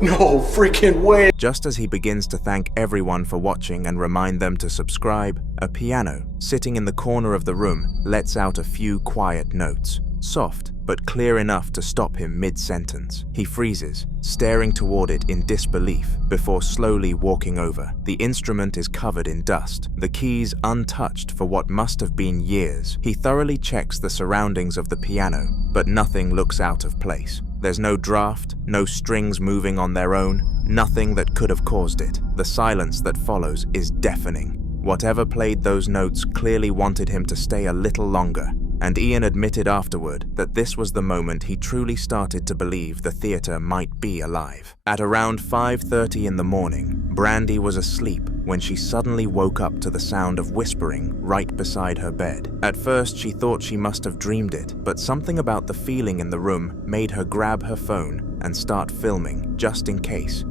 No freaking way! Just as he begins to thank everyone for watching and remind them to subscribe, a piano, sitting in the corner of the room, lets out a few quiet notes, soft but clear enough to stop him mid-sentence. He freezes, staring toward it in disbelief, before slowly walking over. The instrument is covered in dust, the keys untouched for what must have been years. He thoroughly checks the surroundings of the piano, but nothing looks out of place. There's no draft, no strings moving on their own, nothing that could have caused it. The silence that follows is deafening. Whatever played those notes clearly wanted him to stay a little longer, and Ian admitted afterward that this was the moment he truly started to believe the theater might be alive. At around 5:30 in the morning, Brandy was asleep when she suddenly woke up to the sound of whispering right beside her bed. At first, she thought she must have dreamed it, but something about the feeling in the room made her grab her phone and start filming, just in case.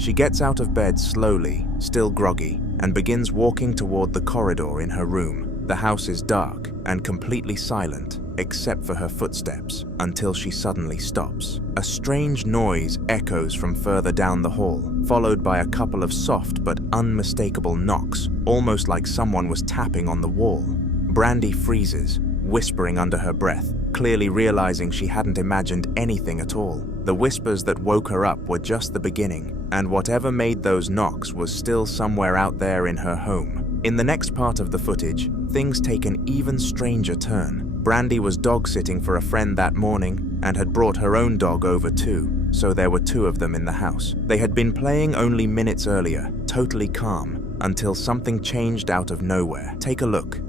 She gets out of bed slowly, still groggy, and begins walking toward the corridor in her room. The house is dark and completely silent, except for her footsteps, until she suddenly stops. A strange noise echoes from further down the hall, followed by a couple of soft but unmistakable knocks, almost like someone was tapping on the wall. Brandy freezes, whispering under her breath, clearly realizing she hadn't imagined anything at all. The whispers that woke her up were just the beginning, and whatever made those knocks was still somewhere out there in her home. In the next part of the footage, things take an even stranger turn. Brandy was dog-sitting for a friend that morning and had brought her own dog over too, so there were two of them in the house. They had been playing only minutes earlier, totally calm, until something changed out of nowhere. Take a look.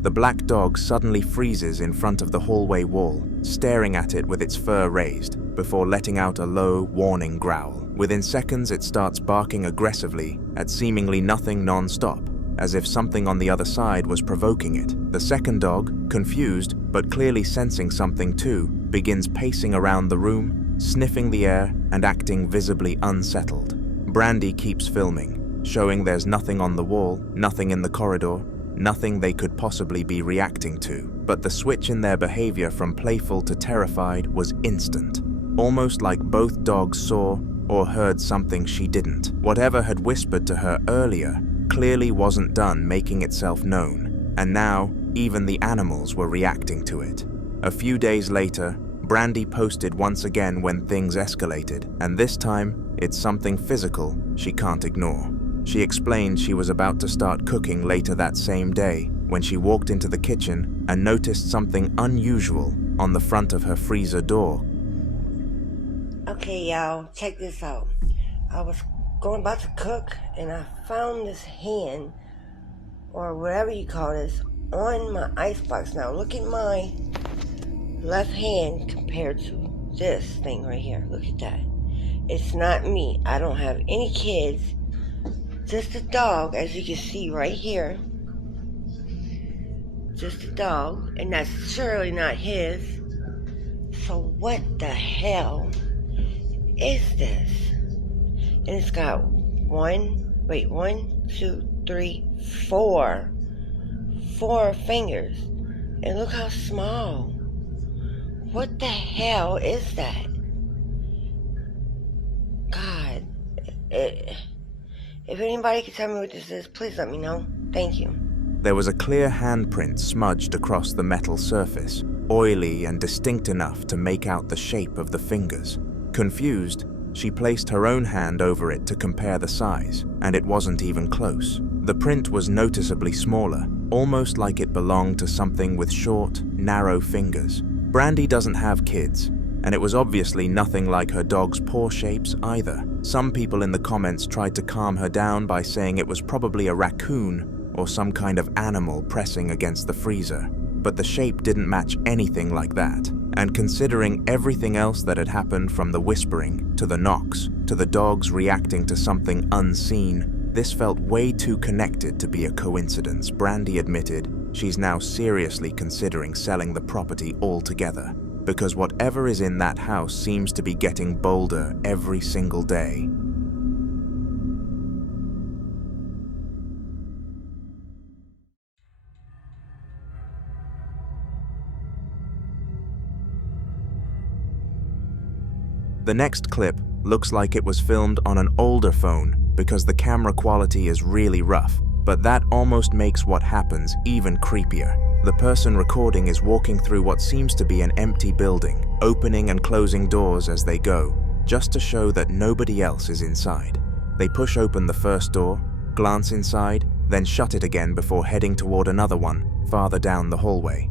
The black dog suddenly freezes in front of the hallway wall, staring at it with its fur raised, before letting out a low, warning growl. Within seconds, it starts barking aggressively at seemingly nothing non-stop, as if something on the other side was provoking it. The second dog, confused, but clearly sensing something too, begins pacing around the room, sniffing the air, and acting visibly unsettled. Brandy keeps filming, showing there's nothing on the wall, nothing in the corridor, nothing they could possibly be reacting to. But the switch in their behavior from playful to terrified was instant, almost like both dogs saw or heard something she didn't. Whatever had whispered to her earlier clearly wasn't done making itself known, and now even the animals were reacting to it. A few days later, Brandy posted once again when things escalated, and this time it's something physical she can't ignore. She explained she was about to start cooking later that same day when she walked into the kitchen and noticed something unusual on the front of her freezer door. Okay, y'all, check this out. I was about to cook and I found this hand, or whatever you call this, on my icebox. Now look at my left hand compared to this thing right here. Look at that. It's not me. I don't have any kids. Just a dog, as you can see right here. Just a dog, and that's surely not his. So what the hell is this? And it's got four fingers. And look how small. What the hell is that? God, if anybody can tell me what this is, please let me know. Thank you. There was a clear handprint smudged across the metal surface, oily and distinct enough to make out the shape of the fingers. Confused, she placed her own hand over it to compare the size, and it wasn't even close. The print was noticeably smaller, almost like it belonged to something with short, narrow fingers. Brandy doesn't have kids, and it was obviously nothing like her dog's paw shapes either. Some people in the comments tried to calm her down by saying it was probably a raccoon or some kind of animal pressing against the freezer, but the shape didn't match anything like that. And considering everything else that had happened, from the whispering, to the knocks, to the dogs reacting to something unseen, this felt way too connected to be a coincidence. Brandy admitted she's now seriously considering selling the property altogether, because whatever is in that house seems to be getting bolder every single day. The next clip looks like it was filmed on an older phone because the camera quality is really rough, but that almost makes what happens even creepier. The person recording is walking through what seems to be an empty building, opening and closing doors as they go, just to show that nobody else is inside. They push open the first door, glance inside, then shut it again before heading toward another one farther down the hallway.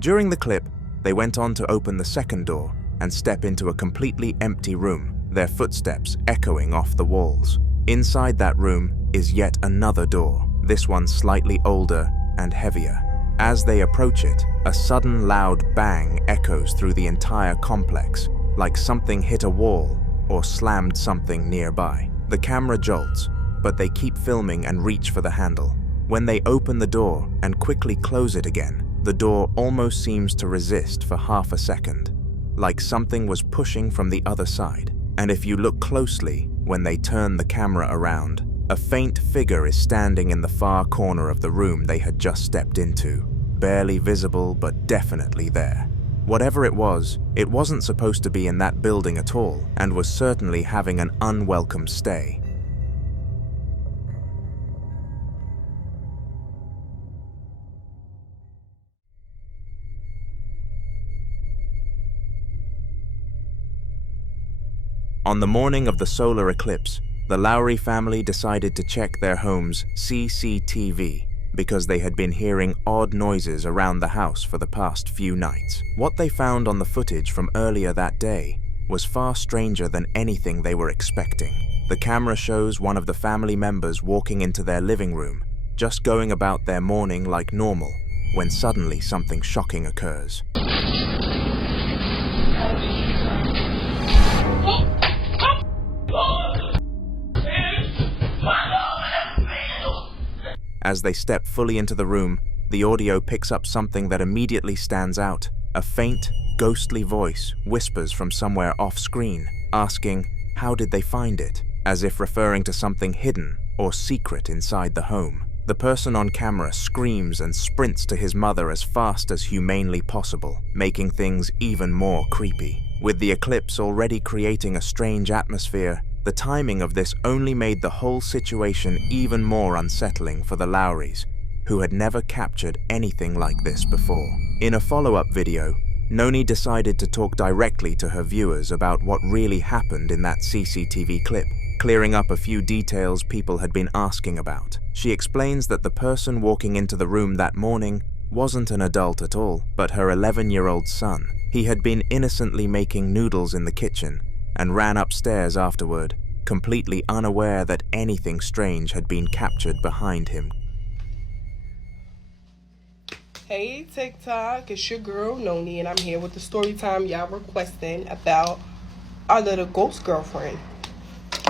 During the clip, they went on to open the second door and step into a completely empty room, their footsteps echoing off the walls. Inside that room is yet another door, this one slightly older and heavier. As they approach it, a sudden loud bang echoes through the entire complex, like something hit a wall or slammed something nearby. The camera jolts, but they keep filming and reach for the handle. When they open the door and quickly close it again, the door almost seems to resist for half a second, like something was pushing from the other side. And if you look closely, when they turn the camera around, a faint figure is standing in the far corner of the room they had just stepped into, barely visible but definitely there. Whatever it wasn't supposed to be in that building at all, and was certainly having an unwelcome stay. On the morning of the solar eclipse, the Lowry family decided to check their home's CCTV because they had been hearing odd noises around the house for the past few nights. What they found on the footage from earlier that day was far stranger than anything they were expecting. The camera shows one of the family members walking into their living room, just going about their morning like normal, when suddenly something shocking occurs. As they step fully into the room, the audio picks up something that immediately stands out. A faint, ghostly voice whispers from somewhere off-screen, asking, how did they find it? As if referring to something hidden or secret inside the home. The person on camera screams and sprints to his mother as fast as humanely possible, making things even more creepy. With the eclipse already creating a strange atmosphere, the timing of this only made the whole situation even more unsettling for the Lowrys, who had never captured anything like this before. In a follow-up video, Noni decided to talk directly to her viewers about what really happened in that CCTV clip, clearing up a few details people had been asking about. She explains that the person walking into the room that morning wasn't an adult at all, but her 11-year-old son. He had been innocently making noodles in the kitchen and ran upstairs afterward, completely unaware that anything strange had been captured behind him. Hey TikTok, it's your girl Noni, and I'm here with the story time y'all requesting about our little ghost girlfriend.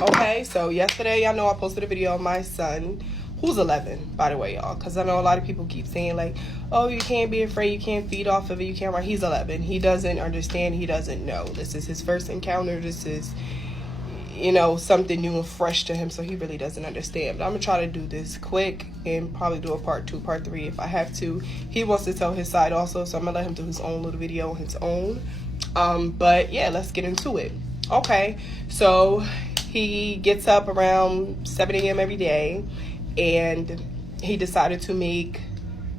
Okay, so yesterday y'all know I posted a video of my son, who's 11, by the way, y'all, because I know a lot of people keep saying like, oh, you can't be afraid, you can't feed off of it, you can't run. He's 11. He doesn't understand, he doesn't know. This is his first encounter. This is, you know, something new and fresh to him, so he really doesn't understand. But I'm gonna try to do this quick and probably do a part 2, part 3 if I have to. He wants to tell his side also, so I'm gonna let him do his own little video on his own. But yeah, let's get into it. Okay, so he gets up around 7 a.m. every day, and he decided to make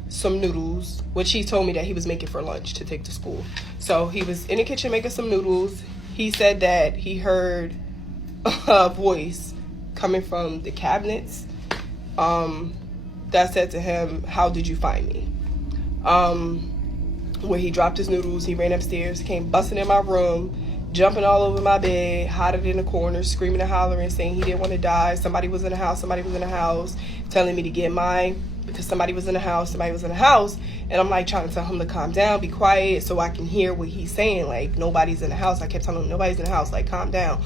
some noodles, which he told me that he was making for lunch to take to school. So he was in the kitchen making some noodles. He said that he heard a voice coming from the cabinets that said to him, how did you find me? When he dropped his noodles, he ran upstairs, came busting in my room, jumping all over my bed, hiding in the corner, screaming and hollering, saying he didn't want to die. Somebody was in the house, telling me to get mine because somebody was in the house. And I'm like trying to tell him to calm down, be quiet, so I can hear what he's saying. Like, nobody's in the house. I kept telling him, nobody's in the house. Like, calm down.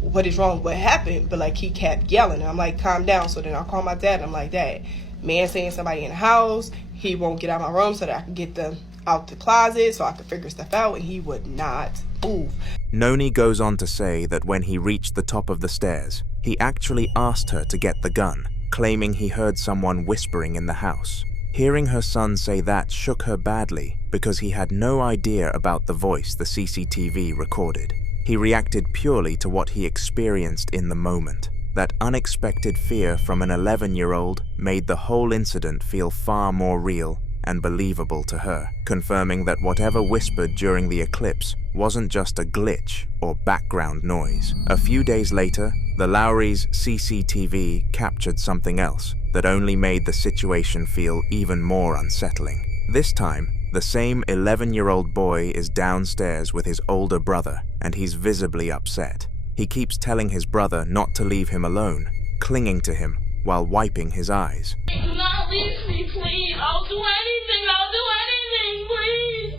What is wrong? What happened? But like, he kept yelling. And I'm like, calm down. So then I call my dad. And I'm like, Dad, man saying somebody in the house. He won't get out of my room so that I can get them out the closet so I could figure stuff out. And he would not move. Noni goes on to say that when he reached the top of the stairs, he actually asked her to get the gun, claiming he heard someone whispering in the house. Hearing her son say that shook her badly because he had no idea about the voice the CCTV recorded. He reacted purely to what he experienced in the moment. That unexpected fear from an 11-year-old made the whole incident feel far more real and believable to her, confirming that whatever whispered during the eclipse wasn't just a glitch or background noise. A few days later, the Lowrys' CCTV captured something else that only made the situation feel even more unsettling. This time, the same 11-year-old boy is downstairs with his older brother, and he's visibly upset. He keeps telling his brother not to leave him alone, clinging to him while wiping his eyes. Do not leave me, please. I'll do anything. Please.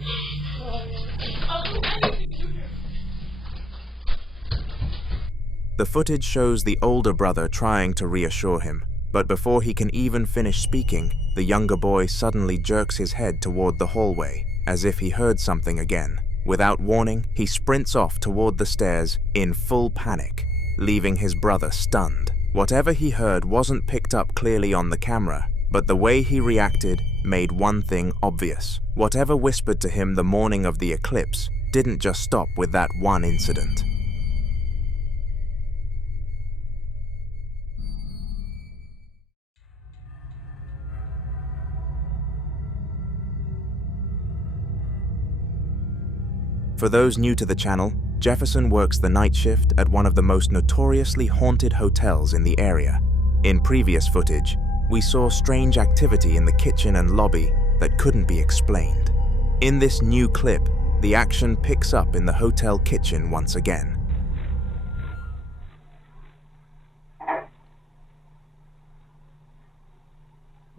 I'll do anything. The footage shows the older brother trying to reassure him, but before he can even finish speaking, the younger boy suddenly jerks his head toward the hallway, as if he heard something again. Without warning, he sprints off toward the stairs in full panic, leaving his brother stunned. Whatever he heard wasn't picked up clearly on the camera, but the way he reacted made one thing obvious. Whatever whispered to him the morning of the eclipse didn't just stop with that one incident. For those new to the channel, Jefferson works the night shift at one of the most notoriously haunted hotels in the area. In previous footage, we saw strange activity in the kitchen and lobby that couldn't be explained. In this new clip, the action picks up in the hotel kitchen once again.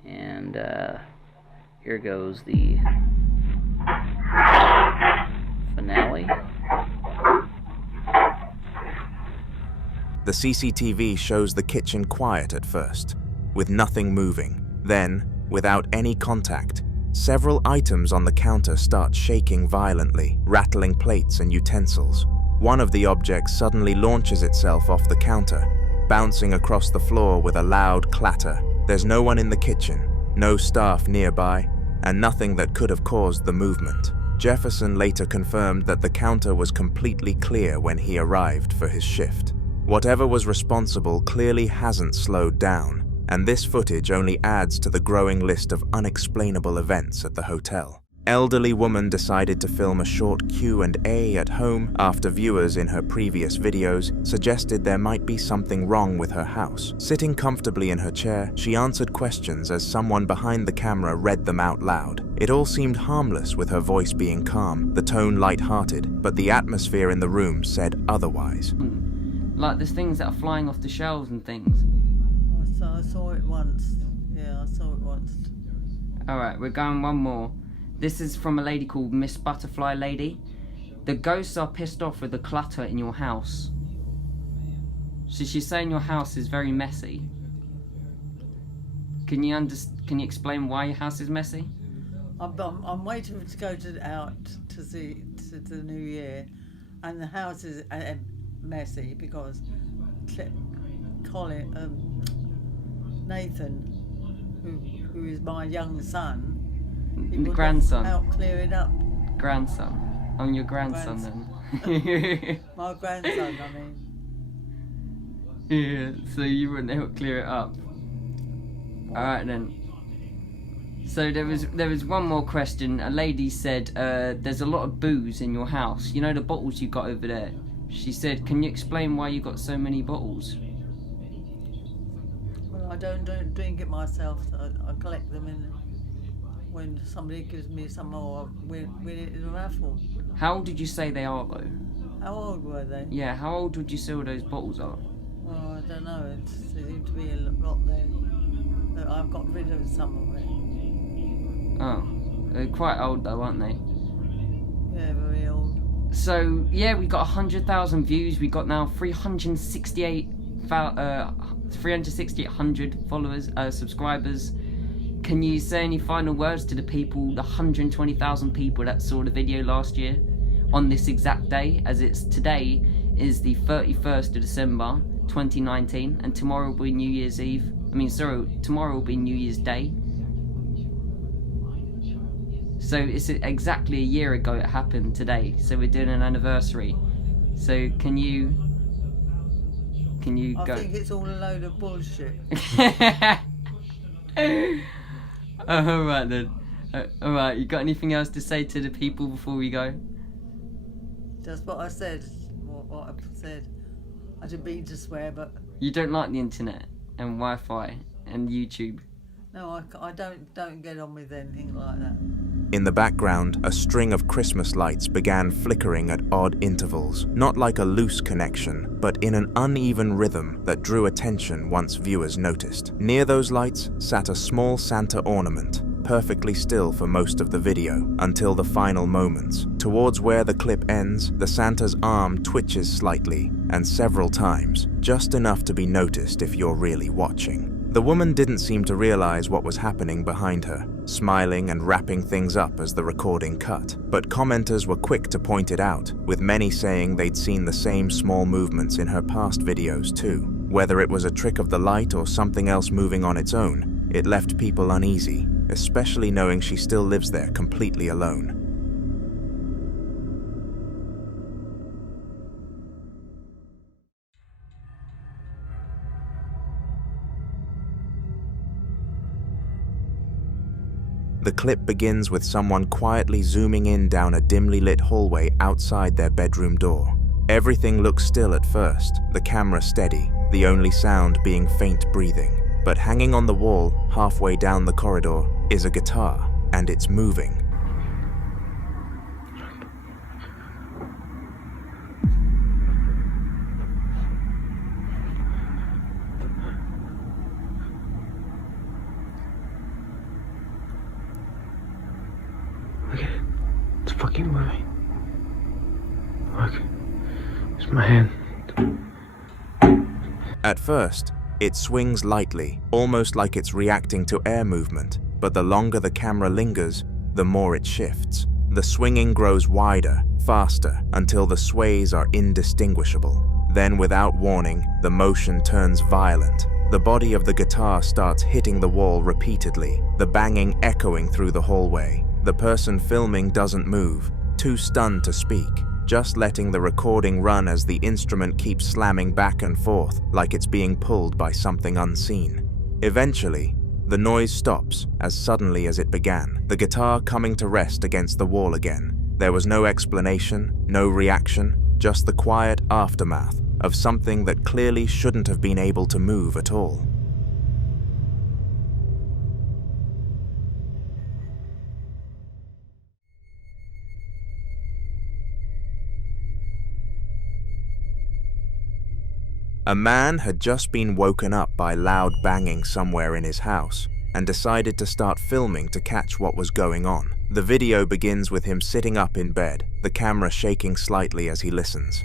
And here goes the finale. The CCTV shows the kitchen quiet at first, with nothing moving. Then, without any contact, several items on the counter start shaking violently, rattling plates and utensils. One of the objects suddenly launches itself off the counter, bouncing across the floor with a loud clatter. There's no one in the kitchen, no staff nearby, and nothing that could have caused the movement. Jefferson later confirmed that the counter was completely clear when he arrived for his shift. Whatever was responsible clearly hasn't slowed down, and this footage only adds to the growing list of unexplainable events at the hotel. Elderly woman decided to film a short Q&A at home after viewers in her previous videos suggested there might be something wrong with her house. Sitting comfortably in her chair, she answered questions as someone behind the camera read them out loud. It all seemed harmless with her voice being calm, the tone light-hearted, but the atmosphere in the room said otherwise. Like there's things that are flying off the shelves and things. I saw it once. Yeah, I saw it once. Alright, we're going one more. This is from a lady called Miss Butterfly Lady. The ghosts are pissed off with the clutter in your house. So she's saying your house is very messy. Can you explain why your house is messy? I'm waiting to go out to see to the New Year, and the house is messy because Nathan, who is my young son, he will grandson. Help clear it up. Grandson. I'm your grandson then. My grandson, I mean. Yeah, so you wouldn't help clear it up. Alright then. So there was one more question. A lady said, there's a lot of booze in your house. You know the bottles you got over there? She said, can you explain why you got so many bottles? Well, I don't drink it myself, so I collect them when somebody gives me some more, win it in a raffle. How old did you say they are though? How old were they? Yeah, how old would you say all those bottles are? Well, I don't know, there seemed to be a lot there. But I've got rid of some of it. Oh, they're quite old though, aren't they? Yeah, very old. So, yeah, we got 100,000 views, we got now 368 3,600 followers, subscribers. Can you say any final words to the people, the 120,000 people that saw the video last year on this exact day, as it's today is the 31st of December 2019, and tomorrow will be New Year's Eve. Tomorrow will be New Year's Day. So it's exactly a year ago it happened today, so we're doing an anniversary. So can you go? I think it's all a load of bullshit. Alright then. Alright, you got anything else to say to the people before we go? Just what I said. What I said. I didn't mean to swear, but... You don't like the internet and Wi-Fi and YouTube? No, I don't get on with anything like that. In the background, a string of Christmas lights began flickering at odd intervals, not like a loose connection, but in an uneven rhythm that drew attention once viewers noticed. Near those lights sat a small Santa ornament, perfectly still for most of the video, until the final moments. Towards where the clip ends, the Santa's arm twitches slightly, and several times, just enough to be noticed if you're really watching. The woman didn't seem to realize what was happening behind her, smiling and wrapping things up as the recording cut. But commenters were quick to point it out, with many saying they'd seen the same small movements in her past videos too. Whether it was a trick of the light or something else moving on its own, it left people uneasy, especially knowing she still lives there completely alone. The clip begins with someone quietly zooming in down a dimly lit hallway outside their bedroom door. Everything looks still at first, the camera steady, the only sound being faint breathing. But hanging on the wall, halfway down the corridor, is a guitar, and it's moving. It's fucking moving. Look, it's my hand. At first, it swings lightly, almost like it's reacting to air movement, but the longer the camera lingers, the more it shifts. The swinging grows wider, faster, until the sways are indistinguishable. Then, without warning, the motion turns violent. The body of the guitar starts hitting the wall repeatedly, the banging echoing through the hallway. The person filming doesn't move, too stunned to speak, just letting the recording run as the instrument keeps slamming back and forth like it's being pulled by something unseen. Eventually, the noise stops as suddenly as it began, the guitar coming to rest against the wall again. There was no explanation, no reaction, just the quiet aftermath of something that clearly shouldn't have been able to move at all. A man had just been woken up by loud banging somewhere in his house and decided to start filming to catch what was going on. The video begins with him sitting up in bed, the camera shaking slightly as he listens.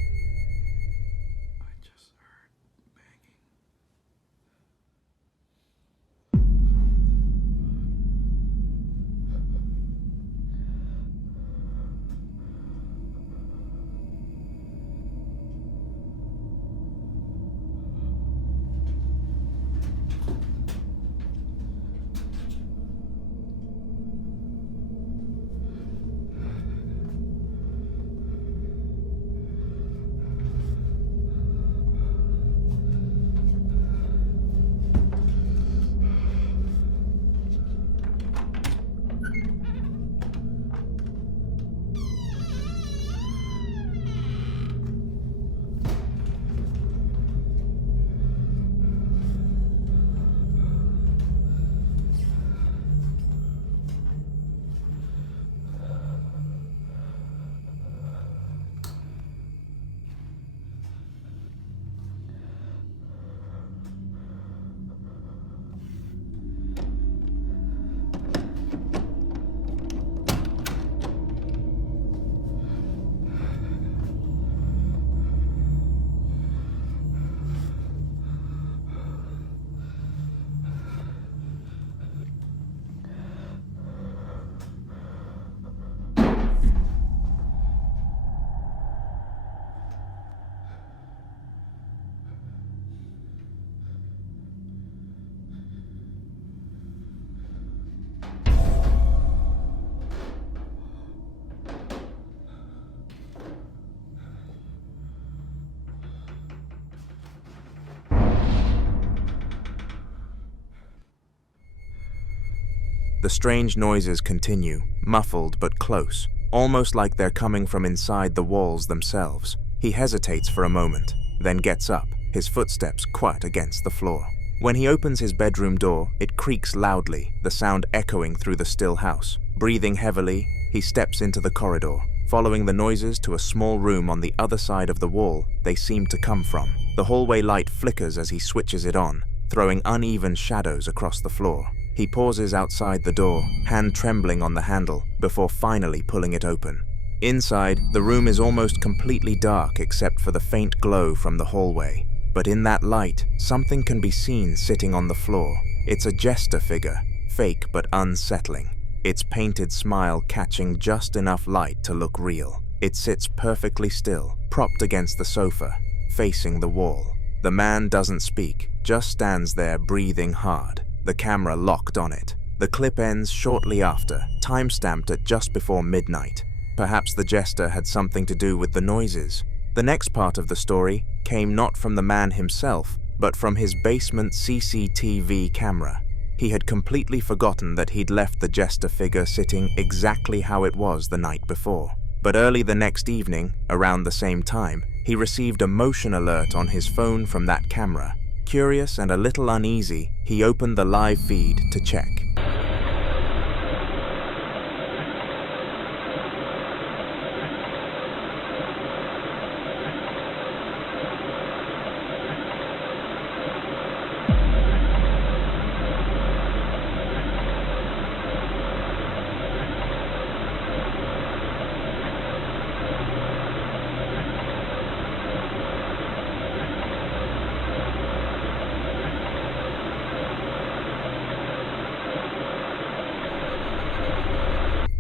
The strange noises continue, muffled but close, almost like they're coming from inside the walls themselves. He hesitates for a moment, then gets up, his footsteps quite against the floor. When he opens his bedroom door, it creaks loudly, the sound echoing through the still house. Breathing heavily, he steps into the corridor, following the noises to a small room on the other side of the wall they seem to come from. The hallway light flickers as he switches it on, throwing uneven shadows across the floor. He pauses outside the door, hand trembling on the handle, before finally pulling it open. Inside, the room is almost completely dark except for the faint glow from the hallway. But in that light, something can be seen sitting on the floor. It's a jester figure, fake but unsettling, its painted smile catching just enough light to look real. It sits perfectly still, propped against the sofa, facing the wall. The man doesn't speak, just stands there breathing hard, the camera locked on it. The clip ends shortly after, time-stamped at just before midnight. Perhaps the jester had something to do with the noises. The next part of the story came not from the man himself, but from his basement CCTV camera. He had completely forgotten that he'd left the jester figure sitting exactly how it was the night before. But early the next evening, around the same time, he received a motion alert on his phone from that camera. Curious and a little uneasy, he opened the live feed to check.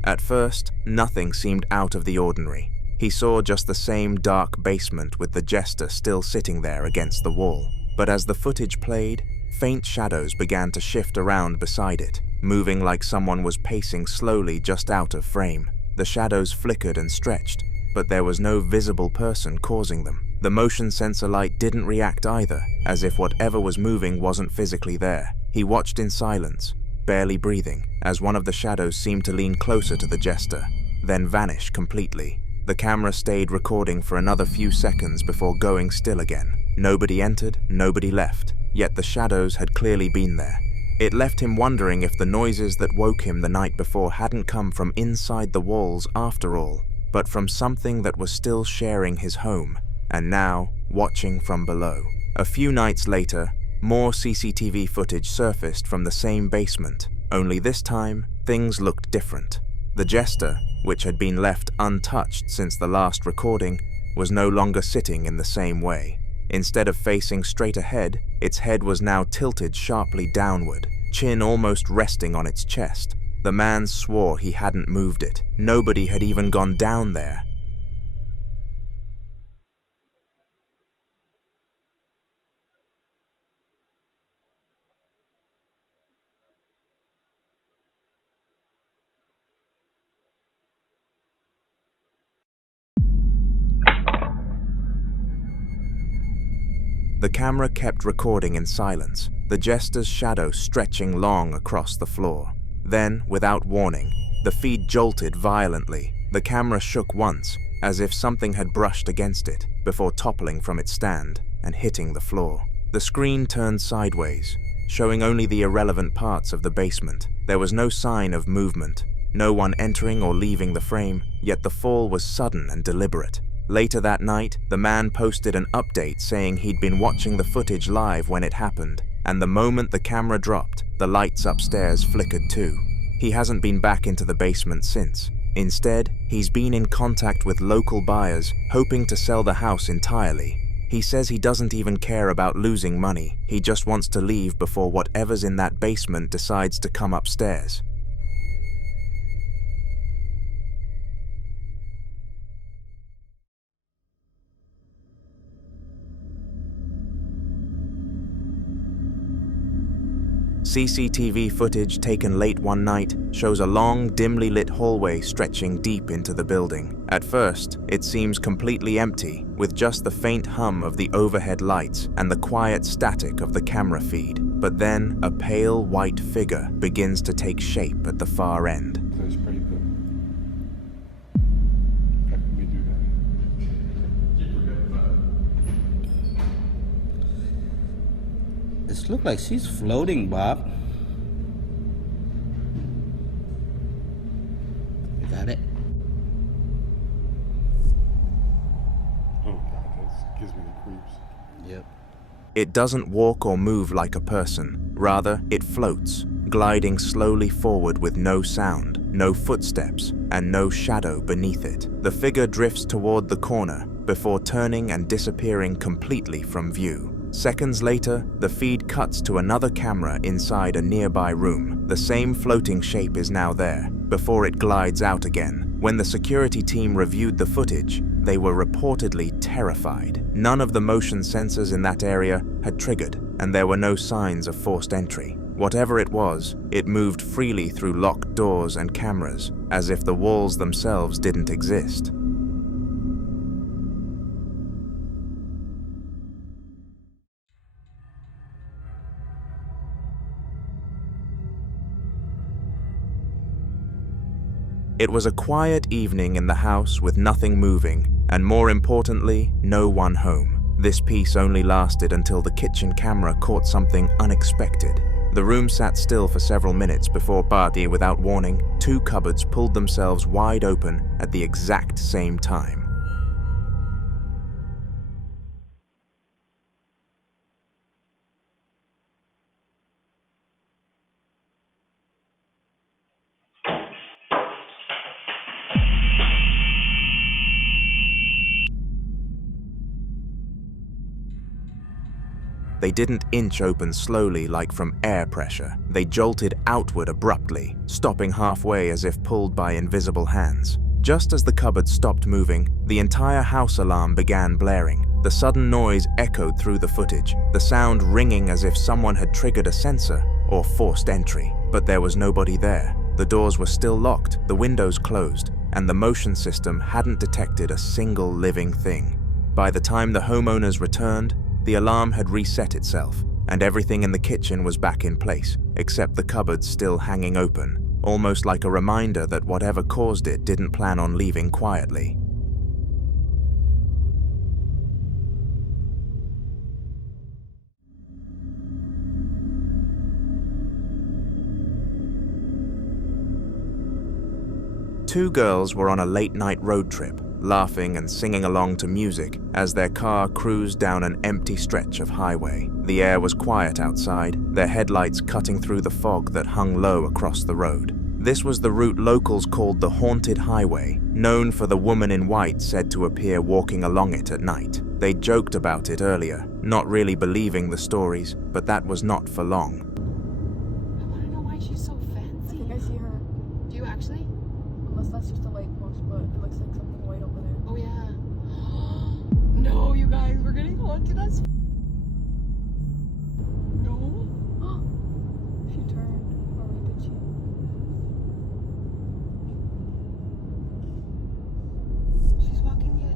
At first, nothing seemed out of the ordinary. He saw just the same dark basement with the jester still sitting there against the wall. But as the footage played, faint shadows began to shift around beside it, moving like someone was pacing slowly just out of frame. The shadows flickered and stretched, but there was no visible person causing them. The motion sensor light didn't react either, as if whatever was moving wasn't physically there. He watched in silence, barely breathing, as one of the shadows seemed to lean closer to the jester, then vanish completely. The camera stayed recording for another few seconds before going still again. Nobody entered, nobody left, yet the shadows had clearly been there. It left him wondering if the noises that woke him the night before hadn't come from inside the walls after all, but from something that was still sharing his home, and now watching from below. A few nights later, more CCTV footage surfaced from the same basement, only this time, things looked different. The jester, which had been left untouched since the last recording, was no longer sitting in the same way. Instead of facing straight ahead, its head was now tilted sharply downward, chin almost resting on its chest. The man swore he hadn't moved it. Nobody had even gone down there. The camera kept recording in silence, the jester's shadow stretching long across the floor. Then, without warning, the feed jolted violently. The camera shook once, as if something had brushed against it, before toppling from its stand and hitting the floor. The screen turned sideways, showing only the irrelevant parts of the basement. There was no sign of movement, no one entering or leaving the frame, yet the fall was sudden and deliberate. Later that night, the man posted an update saying he'd been watching the footage live when it happened, and the moment the camera dropped, the lights upstairs flickered too. He hasn't been back into the basement since. Instead, he's been in contact with local buyers, hoping to sell the house entirely. He says he doesn't even care about losing money, he just wants to leave before whatever's in that basement decides to come upstairs. CCTV footage taken late one night shows a long, dimly lit hallway stretching deep into the building. At first, it seems completely empty, with just the faint hum of the overhead lights and the quiet static of the camera feed. But then, a pale white figure begins to take shape at the far end. That's pretty good. How can we do that? It looks like she's floating, Bob. You got it? Oh god, that gives me the creeps. Yep. It doesn't walk or move like a person. Rather, it floats, gliding slowly forward with no sound, no footsteps, and no shadow beneath it. The figure drifts toward the corner before turning and disappearing completely from view. Seconds later, the feed cuts to another camera inside a nearby room. The same floating shape is now there, before it glides out again. When the security team reviewed the footage, they were reportedly terrified. None of the motion sensors in that area had triggered, and there were no signs of forced entry. Whatever it was, it moved freely through locked doors and cameras, as if the walls themselves didn't exist. It was a quiet evening in the house with nothing moving, and more importantly, no one home. This peace only lasted until the kitchen camera caught something unexpected. The room sat still for several minutes before, without warning, two cupboards pulled themselves wide open at the exact same time. They didn't inch open slowly like from air pressure. They jolted outward abruptly, stopping halfway as if pulled by invisible hands. Just as the cupboard stopped moving, the entire house alarm began blaring. The sudden noise echoed through the footage, the sound ringing as if someone had triggered a sensor or forced entry. But there was nobody there. The doors were still locked, the windows closed, and the motion system hadn't detected a single living thing. By the time the homeowners returned, the alarm had reset itself, and everything in the kitchen was back in place, except the cupboards still hanging open, almost like a reminder that whatever caused it didn't plan on leaving quietly. Two girls were on a late-night road trip, laughing and singing along to music as their car cruised down an empty stretch of highway. The air was quiet outside, their headlights cutting through the fog that hung low across the road. This was the route locals called the Haunted Highway, known for the woman in white said to appear walking along it at night. They joked about it earlier, not really believing the stories, but that was not for long. I want to know why she's so fancy. I think I see her. Do you actually? Unless that's just a light post, but it looks like something white over there. Oh yeah. No, you guys, we're getting haunted. That's no. She turned. Or did she? She's walking yet.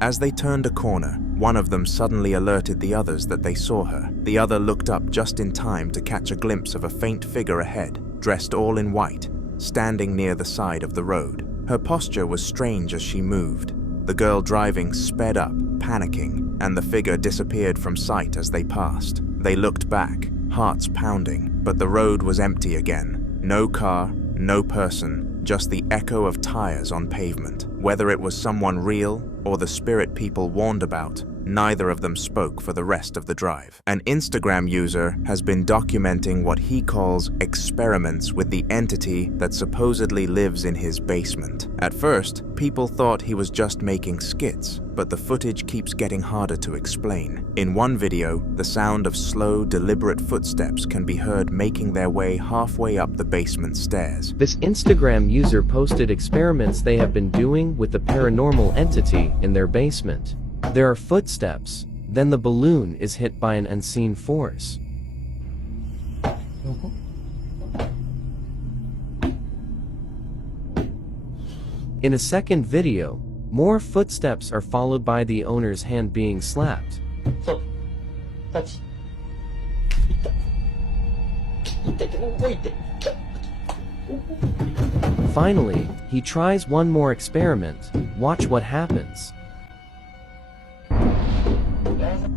As they turned a corner, one of them suddenly alerted the others that they saw her. The other looked up just in time to catch a glimpse of a faint figure ahead, dressed all in white, standing near the side of the road. Her posture was strange as she moved. The girl driving sped up, panicking, and the figure disappeared from sight as they passed. They looked back, hearts pounding, but the road was empty again. No car, no person, just the echo of tires on pavement. Whether it was someone real or the spirit people warned about, neither of them spoke for the rest of the drive. An Instagram user has been documenting what he calls experiments with the entity that supposedly lives in his basement. At first, people thought he was just making skits, but the footage keeps getting harder to explain. In one video, the sound of slow, deliberate footsteps can be heard making their way halfway up the basement stairs. This Instagram user posted experiments they have been doing with the paranormal entity in their basement. There are footsteps, then the balloon is hit by an unseen force. In a second video, more footsteps are followed by the owner's hand being slapped. Finally, he tries one more experiment. Watch what happens.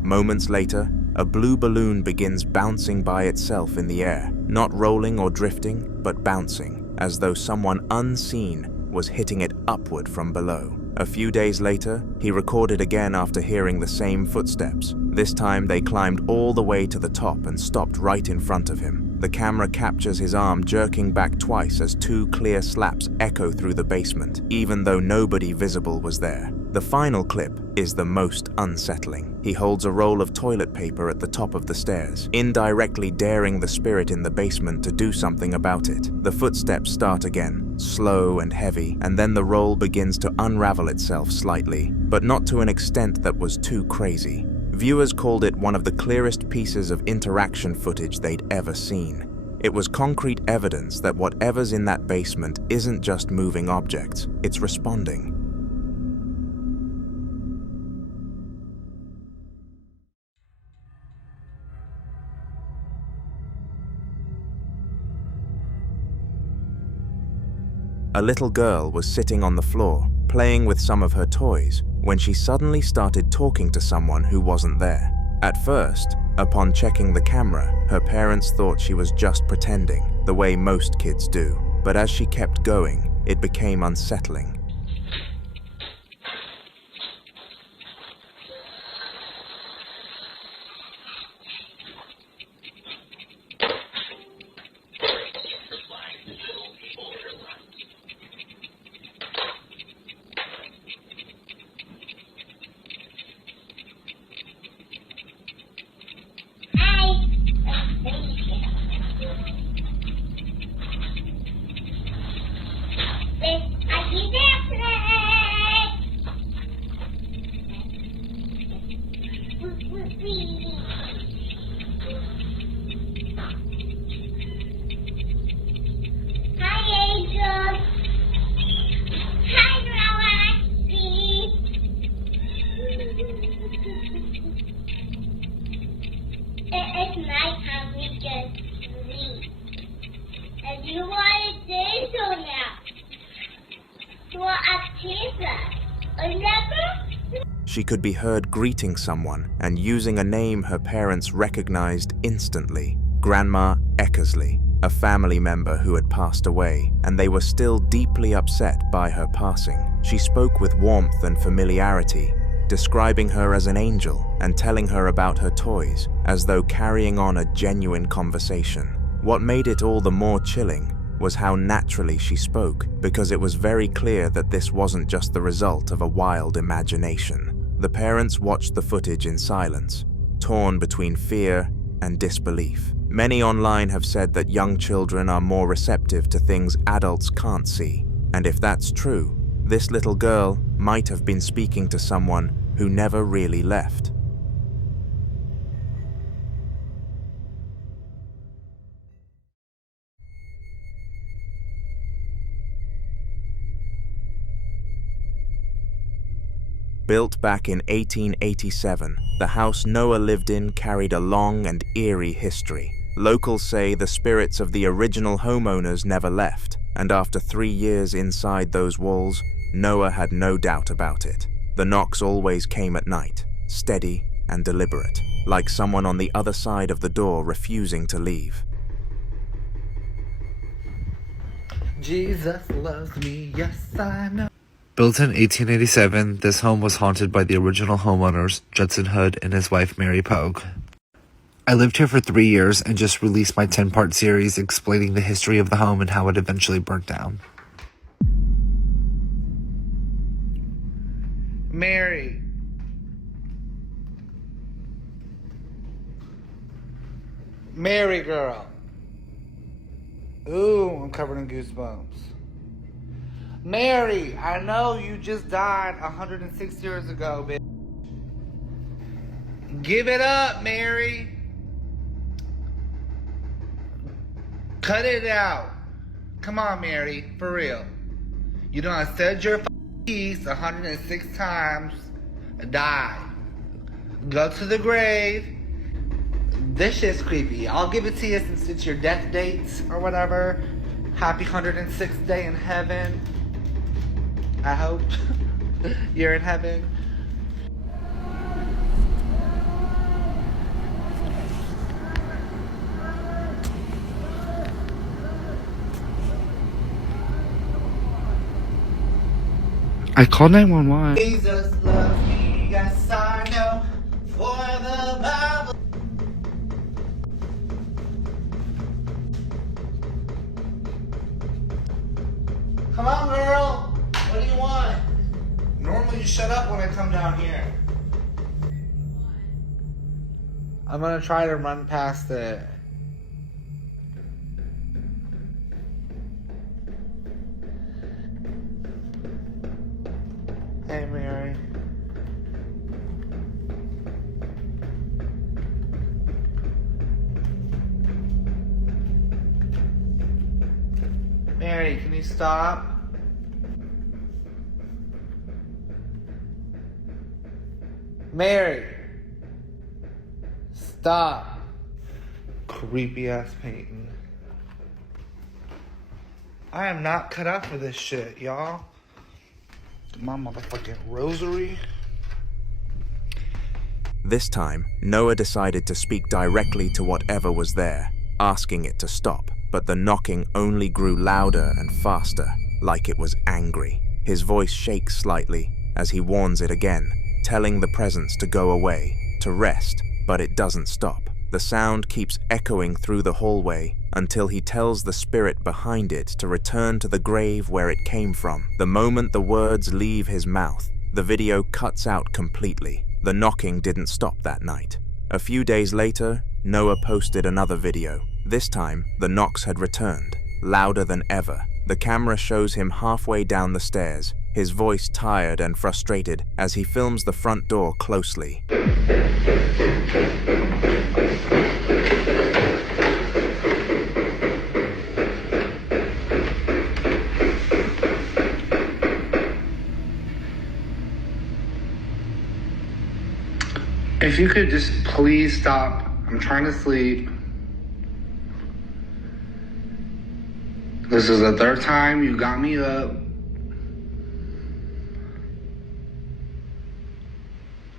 Moments later, a blue balloon begins bouncing by itself in the air, not rolling or drifting, but bouncing, as though someone unseen was hitting it upward from below. A few days later, he recorded again after hearing the same footsteps. This time they climbed all the way to the top and stopped right in front of him. The camera captures his arm jerking back twice as two clear slaps echo through the basement, even though nobody visible was there. The final clip is the most unsettling. He holds a roll of toilet paper at the top of the stairs, indirectly daring the spirit in the basement to do something about it. The footsteps start again, slow and heavy, and then the roll begins to unravel itself slightly, but not to an extent that was too crazy. Viewers called it one of the clearest pieces of interaction footage they'd ever seen. It was concrete evidence that whatever's in that basement isn't just moving objects, it's responding. A little girl was sitting on the floor, playing with some of her toys, when she suddenly started talking to someone who wasn't there. At first, upon checking the camera, her parents thought she was just pretending, the way most kids do. But as she kept going, it became unsettling. It's nighttime, we can sleep. And you want to do so now. For a pizza. Remember? She could be heard greeting someone and using a name her parents recognized instantly, Grandma Eckersley, a family member who had passed away, and they were still deeply upset by her passing. She spoke with warmth and familiarity, describing her as an angel and telling her about her toys, as though carrying on a genuine conversation. What made it all the more chilling was how naturally she spoke, because it was very clear that this wasn't just the result of a wild imagination. The parents watched the footage in silence, torn between fear and disbelief. Many online have said that young children are more receptive to things adults can't see, and if that's true, this little girl might have been speaking to someone who never really left. Built back in 1887, the house Noah lived in carried a long and eerie history. Locals say the spirits of the original homeowners never left, and after 3 years inside those walls, Noah had no doubt about it. The knocks always came at night, steady and deliberate, like someone on the other side of the door refusing to leave. Jesus loves me, yes I know. Built in 1887, this home was haunted by the original homeowners, Judson Hood and his wife Mary Pogue. I lived here for 3 years and just released my 10-part series explaining the history of the home and how it eventually burnt down. Mary. Mary girl. Ooh, I'm covered in goosebumps. Mary, I know you just died 106 years ago, bitch. Give it up, Mary. Cut it out. Come on, Mary, for real. You done said your piece 106 times. Die. Go to the grave. This shit's creepy. I'll give it to you since it's your death date or whatever. Happy 106th day in heaven. I hope you're in heaven. I called 911. Jesus loves me, yes I know, for the Bible. Come on, girl. What do you want? Normally you shut up when I come down here. I'm gonna try to run past it. Hey, Mary. Mary, can you stop? Mary! Stop! Creepy ass painting. I am not cut out for this shit, y'all. My motherfucking rosary. This time, Noah decided to speak directly to whatever was there, asking it to stop, but the knocking only grew louder and faster, like it was angry. His voice shakes slightly as he warns it again, telling the presence to go away, to rest, but it doesn't stop. The sound keeps echoing through the hallway until he tells the spirit behind it to return to the grave where it came from. The moment the words leave his mouth, the video cuts out completely. The knocking didn't stop that night. A few days later, Noah posted another video. This time, the knocks had returned, louder than ever. The camera shows him halfway down the stairs, his voice tired and frustrated as he films the front door closely. If you could just please stop. I'm trying to sleep. This is the third time you got me up.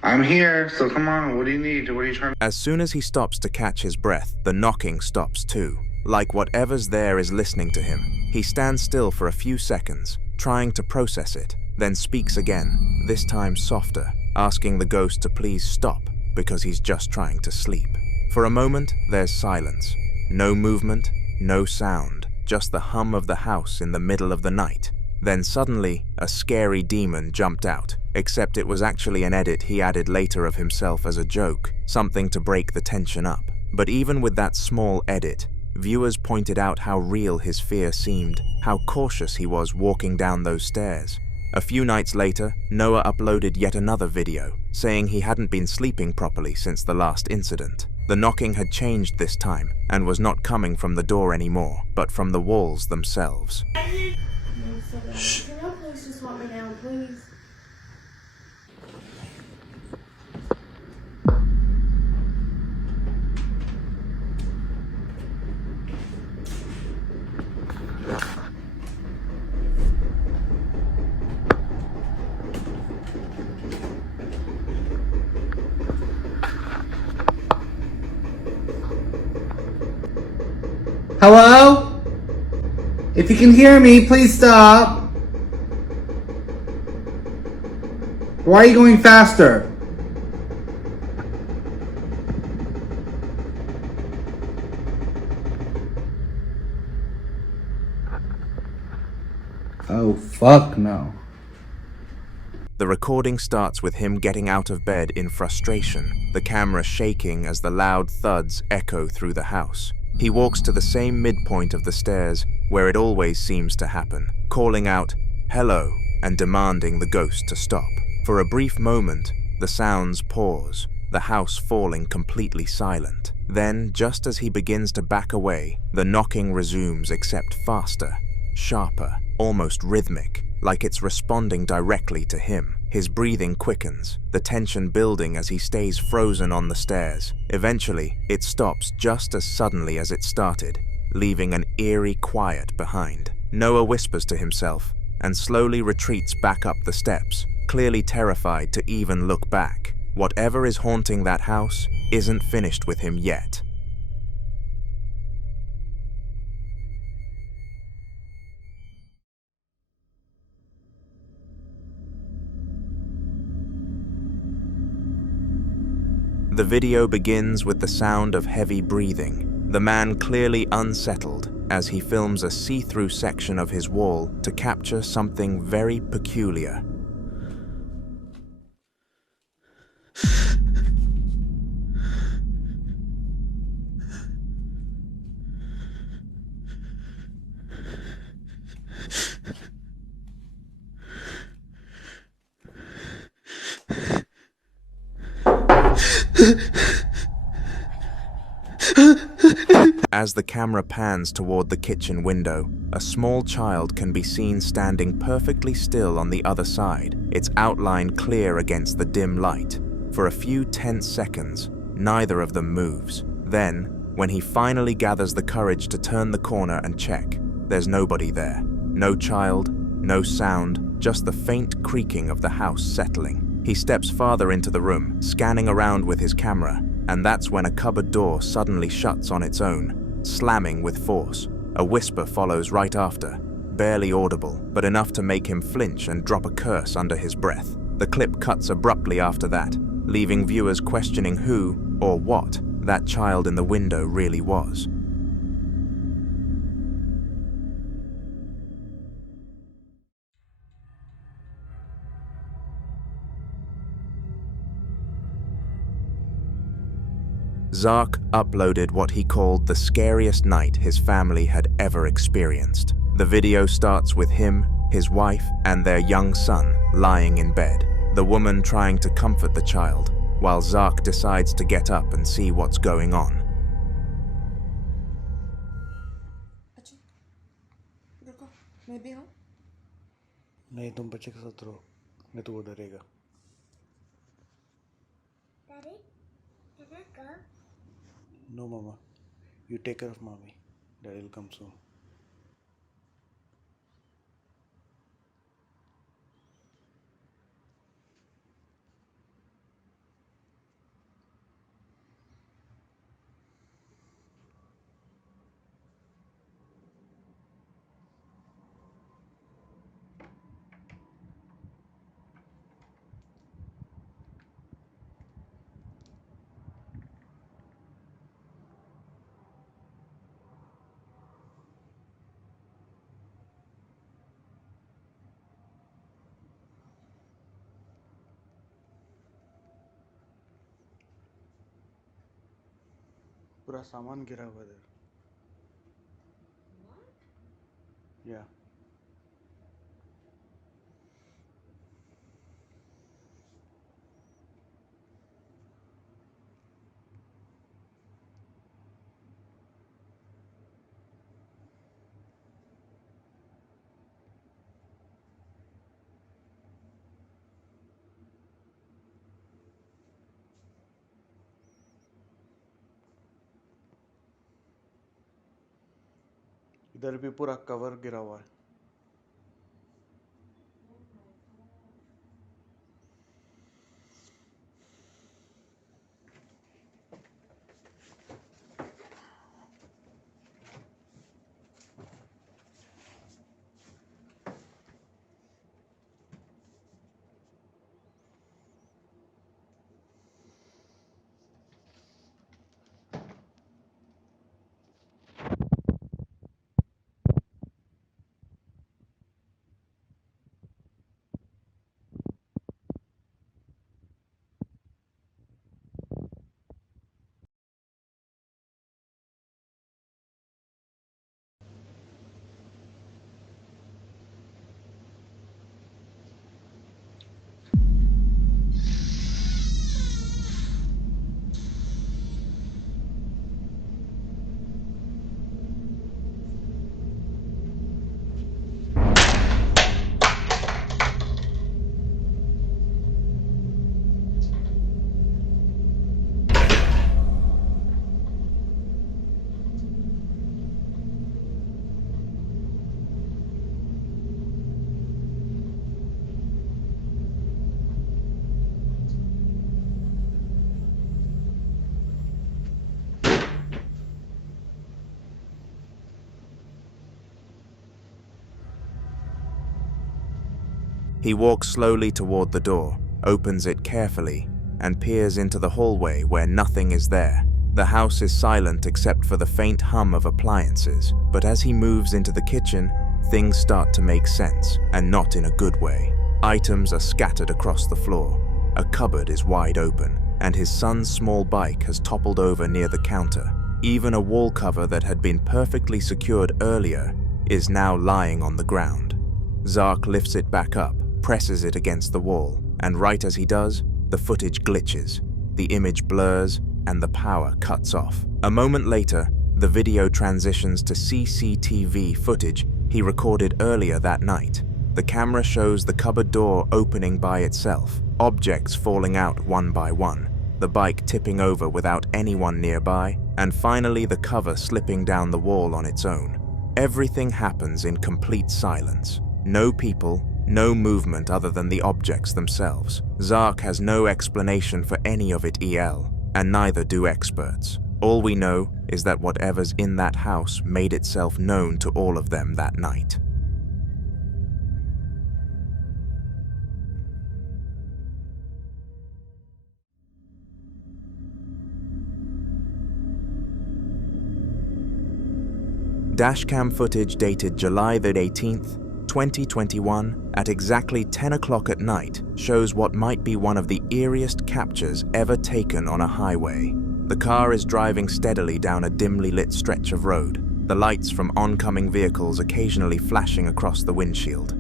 I'm here, so come on, what do you need? What are you trying to... As soon as he stops to catch his breath, the knocking stops too. Like whatever's there is listening to him. He stands still for a few seconds, trying to process it, then speaks again, this time softer, asking the ghost to please stop because he's just trying to sleep. For a moment, there's silence. No movement, no sound, just the hum of the house in the middle of the night. Then suddenly, a scary demon jumped out, except it was actually an edit he added later of himself as a joke, something to break the tension up. But even with that small edit, viewers pointed out how real his fear seemed, how cautious he was walking down those stairs. A few nights later, Noah uploaded yet another video, saying he hadn't been sleeping properly since the last incident. The knocking had changed this time, and was not coming from the door anymore, but from the walls themselves. Shh. Can y'all please just walk me down, please? Hello? If you can hear me, please stop. Why are you going faster? Oh, fuck no. The recording starts with him getting out of bed in frustration, the camera shaking as the loud thuds echo through the house. He walks to the same midpoint of the stairs, where it always seems to happen, calling out, "Hello," and demanding the ghost to stop. For a brief moment, the sounds pause, the house falling completely silent. Then, just as he begins to back away, the knocking resumes except faster, sharper, almost rhythmic, like it's responding directly to him. His breathing quickens, the tension building as he stays frozen on the stairs. Eventually, it stops just as suddenly as it started, leaving an eerie quiet behind. Noah whispers to himself and slowly retreats back up the steps, clearly terrified to even look back. Whatever is haunting that house isn't finished with him yet. The video begins with the sound of heavy breathing, the man clearly unsettled as he films a see-through section of his wall to capture something very peculiar. As the camera pans toward the kitchen window, a small child can be seen standing perfectly still on the other side, its outline clear against the dim light. For a few tense seconds, neither of them moves. Then, when he finally gathers the courage to turn the corner and check, There's nobody there. No child, no sound, just the faint creaking of the house settling. He steps farther into the room, scanning around with his camera, and that's when a cupboard door suddenly shuts on its own, slamming with force. A whisper follows right after, barely audible, but enough to make him flinch and drop a curse under his breath. The clip cuts abruptly after that, leaving viewers questioning who, or what, that child in the window really was. Zark uploaded what he called the scariest night his family had ever experienced. The video starts with him, his wife, and their young son lying in bed, the woman trying to comfort the child, while Zark decides to get up and see what's going on. नहीं तुम बच्चे के साथ रहो नहीं तो वो डरेगा Daddy? Can I go? No mama, you take care of mommy. Daddy will come soon. पूरा सामान गिरा हुआ है या इधर भी पूरा कवर गिरा हुआ है He walks slowly toward the door, opens it carefully, and peers into the hallway where nothing is there. The house is silent except for the faint hum of appliances, but as he moves into the kitchen, things start to make sense, and not in a good way. Items are scattered across the floor. A cupboard is wide open, and his son's small bike has toppled over near the counter. Even a wall cover that had been perfectly secured earlier is now lying on the ground. Zark lifts it back up, presses it against the wall, and right as he does, the footage glitches. The image blurs, and the power cuts off. A moment later, the video transitions to CCTV footage he recorded earlier that night. The camera shows the cupboard door opening by itself, objects falling out one by one, the bike tipping over without anyone nearby, and finally the cover slipping down the wall on its own. Everything happens in complete silence. No people, no movement other than the objects themselves. Zark has no explanation for any of it EL, and neither do experts. All we know is that whatever's in that house made itself known to all of them that night. Dashcam footage dated July the 18th, 2021, at exactly 10 o'clock at night shows what might be one of the eeriest captures ever taken on a highway. The car is driving steadily down a dimly lit stretch of road, the lights from oncoming vehicles occasionally flashing across the windshield.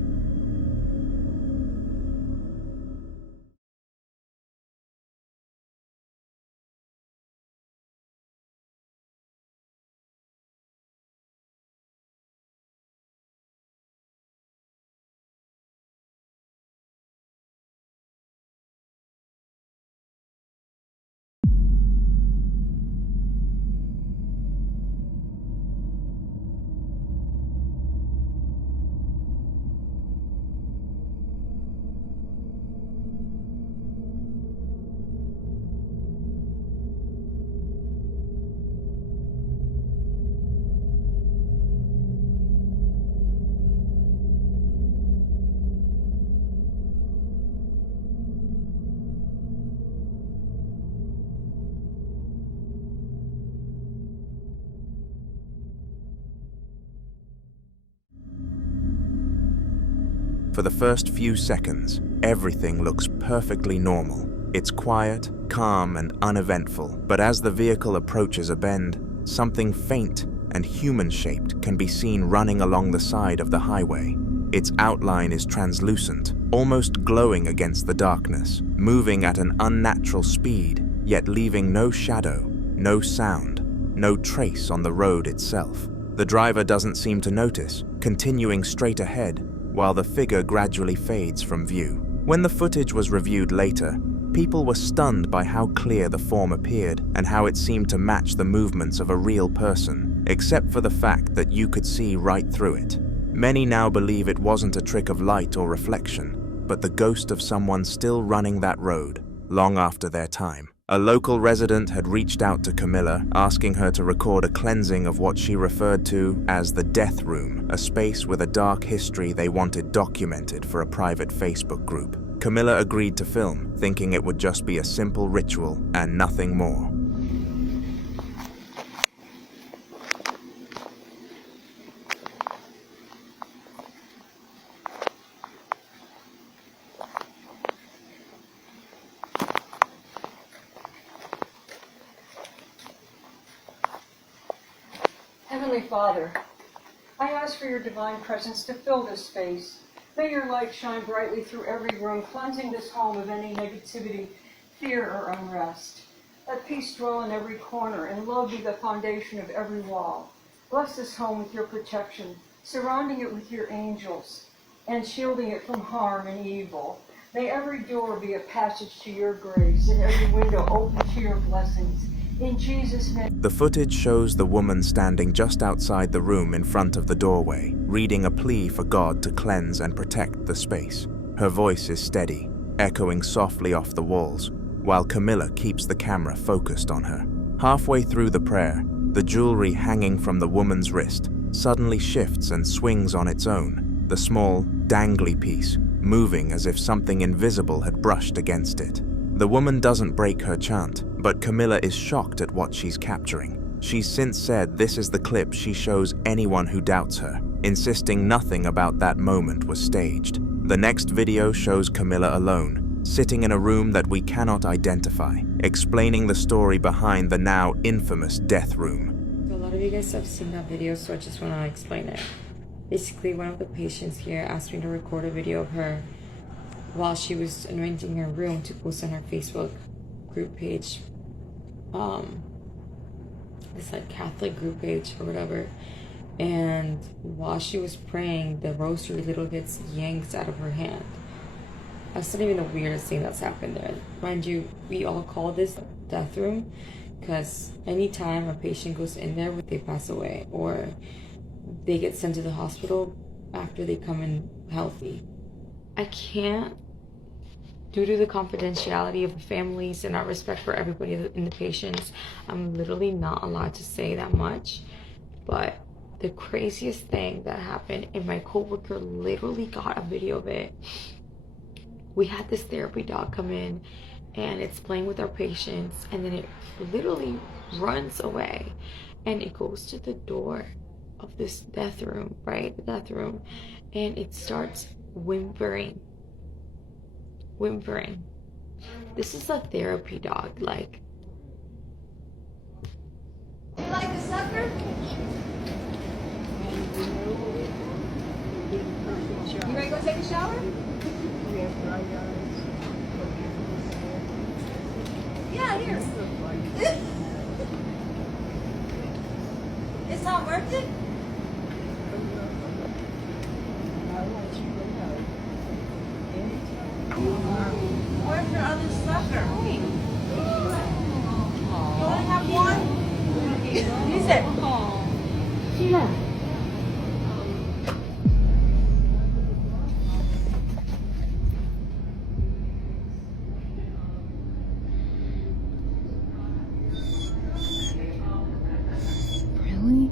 For the first few seconds, everything looks perfectly normal. It's quiet, calm, and uneventful, but as the vehicle approaches a bend, something faint and human-shaped can be seen running along the side of the highway. Its outline is translucent, almost glowing against the darkness, moving at an unnatural speed, yet leaving no shadow, no sound, no trace on the road itself. The driver doesn't seem to notice, continuing straight ahead, while the figure gradually fades from view. When the footage was reviewed later, people were stunned by how clear the form appeared and how it seemed to match the movements of a real person, except for the fact that you could see right through it. Many now believe it wasn't a trick of light or reflection, but the ghost of someone still running that road, long after their time. A local resident had reached out to Camilla, asking her to record a cleansing of what she referred to as the Death Room, a space with a dark history they wanted documented for a private Facebook group. Camilla agreed to film, thinking it would just be a simple ritual and nothing more. Heavenly Father, I ask for your divine presence to fill this space. May your light shine brightly through every room, cleansing this home of any negativity, fear, or unrest. Let peace dwell in every corner, and love be the foundation of every wall. Bless this home with your protection, surrounding it with your angels, and shielding it from harm and evil. May every door be a passage to your grace, and every window open to your blessings. In Jesus' name. The footage shows the woman standing just outside the room in front of the doorway, reading a plea for God to cleanse and protect the space. Her voice is steady, echoing softly off the walls, while Camilla keeps the camera focused on her. Halfway through the prayer, the jewelry hanging from the woman's wrist suddenly shifts and swings on its own, the small, dangly piece moving as if something invisible had brushed against it. The woman doesn't break her chant, but Camilla is shocked at what she's capturing. She's since said this is the clip she shows anyone who doubts her, insisting nothing about that moment was staged. The next video shows Camilla alone, sitting in a room that we cannot identify, explaining the story behind the now infamous death room. A lot of you guys have seen that video, so I just want to explain it. Basically, one of the patients here asked me to record a video of her while she was anointing her room to post on her Facebook group page. It's like Catholic group page or whatever. And while she was praying, the rosary little gets yanked out of her hand. That's not even the weirdest thing that's happened there. Mind you, we all call this death room because anytime a patient goes in there, they pass away or they get sent to the hospital after they come in healthy. I can't, due to the confidentiality of the families and our respect for everybody in the patients, I'm literally not allowed to say that much. But the craziest thing that happened, and my coworker literally got a video of it. We had this therapy dog come in and it's playing with our patients, and then it literally runs away and it goes to the door of this death room, right? The death room, and it starts whimpering. This is a therapy dog, like. You like the sucker? You ready to go take a shower? Yeah, here. It's not worth it? Where's your other sucker? You only have one? Use it. Yeah. Really?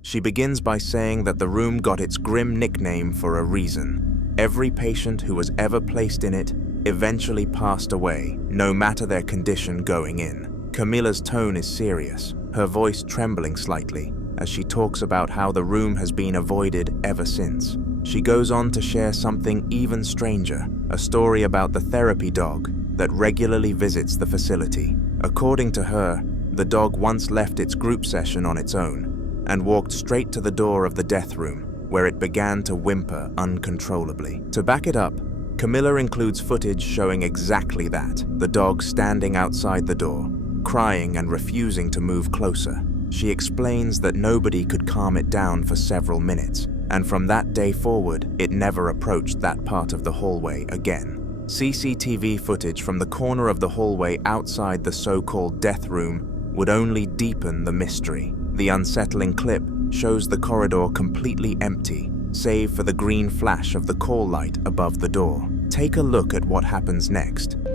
She begins by saying that the room got its grim nickname for a reason. Every patient who was ever placed in it eventually passed away, no matter their condition going in. Camilla's tone is serious, her voice trembling slightly, as she talks about how the room has been avoided ever since. She goes on to share something even stranger, a story about the therapy dog that regularly visits the facility. According to her, the dog once left its group session on its own and walked straight to the door of the death room, where it began to whimper uncontrollably. To back it up, Camilla includes footage showing exactly that, the dog standing outside the door, crying and refusing to move closer. She explains that nobody could calm it down for several minutes, and from that day forward, it never approached that part of the hallway again. CCTV footage from the corner of the hallway outside the so-called death room would only deepen the mystery. The unsettling clip shows the corridor completely empty, save for the green flash of the call light above the door. Take a look at what happens next. Why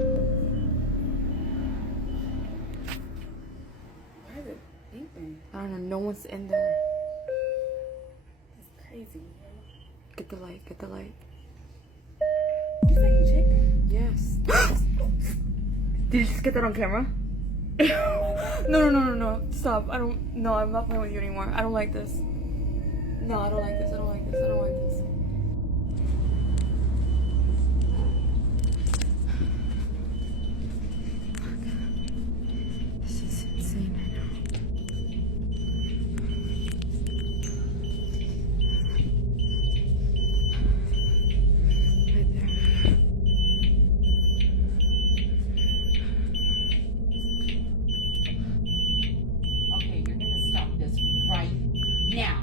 is it beeping? I don't know, no one's in there. That's crazy. Get the light, get the light. You saying chicken? Yes. Did you just get that on camera? No. Stop. No, I'm not playing with you anymore. I don't like this. No, I don't like this. I don't like this. I don't like this. This is insane right now. Right there. Okay, you're gonna stop this right now.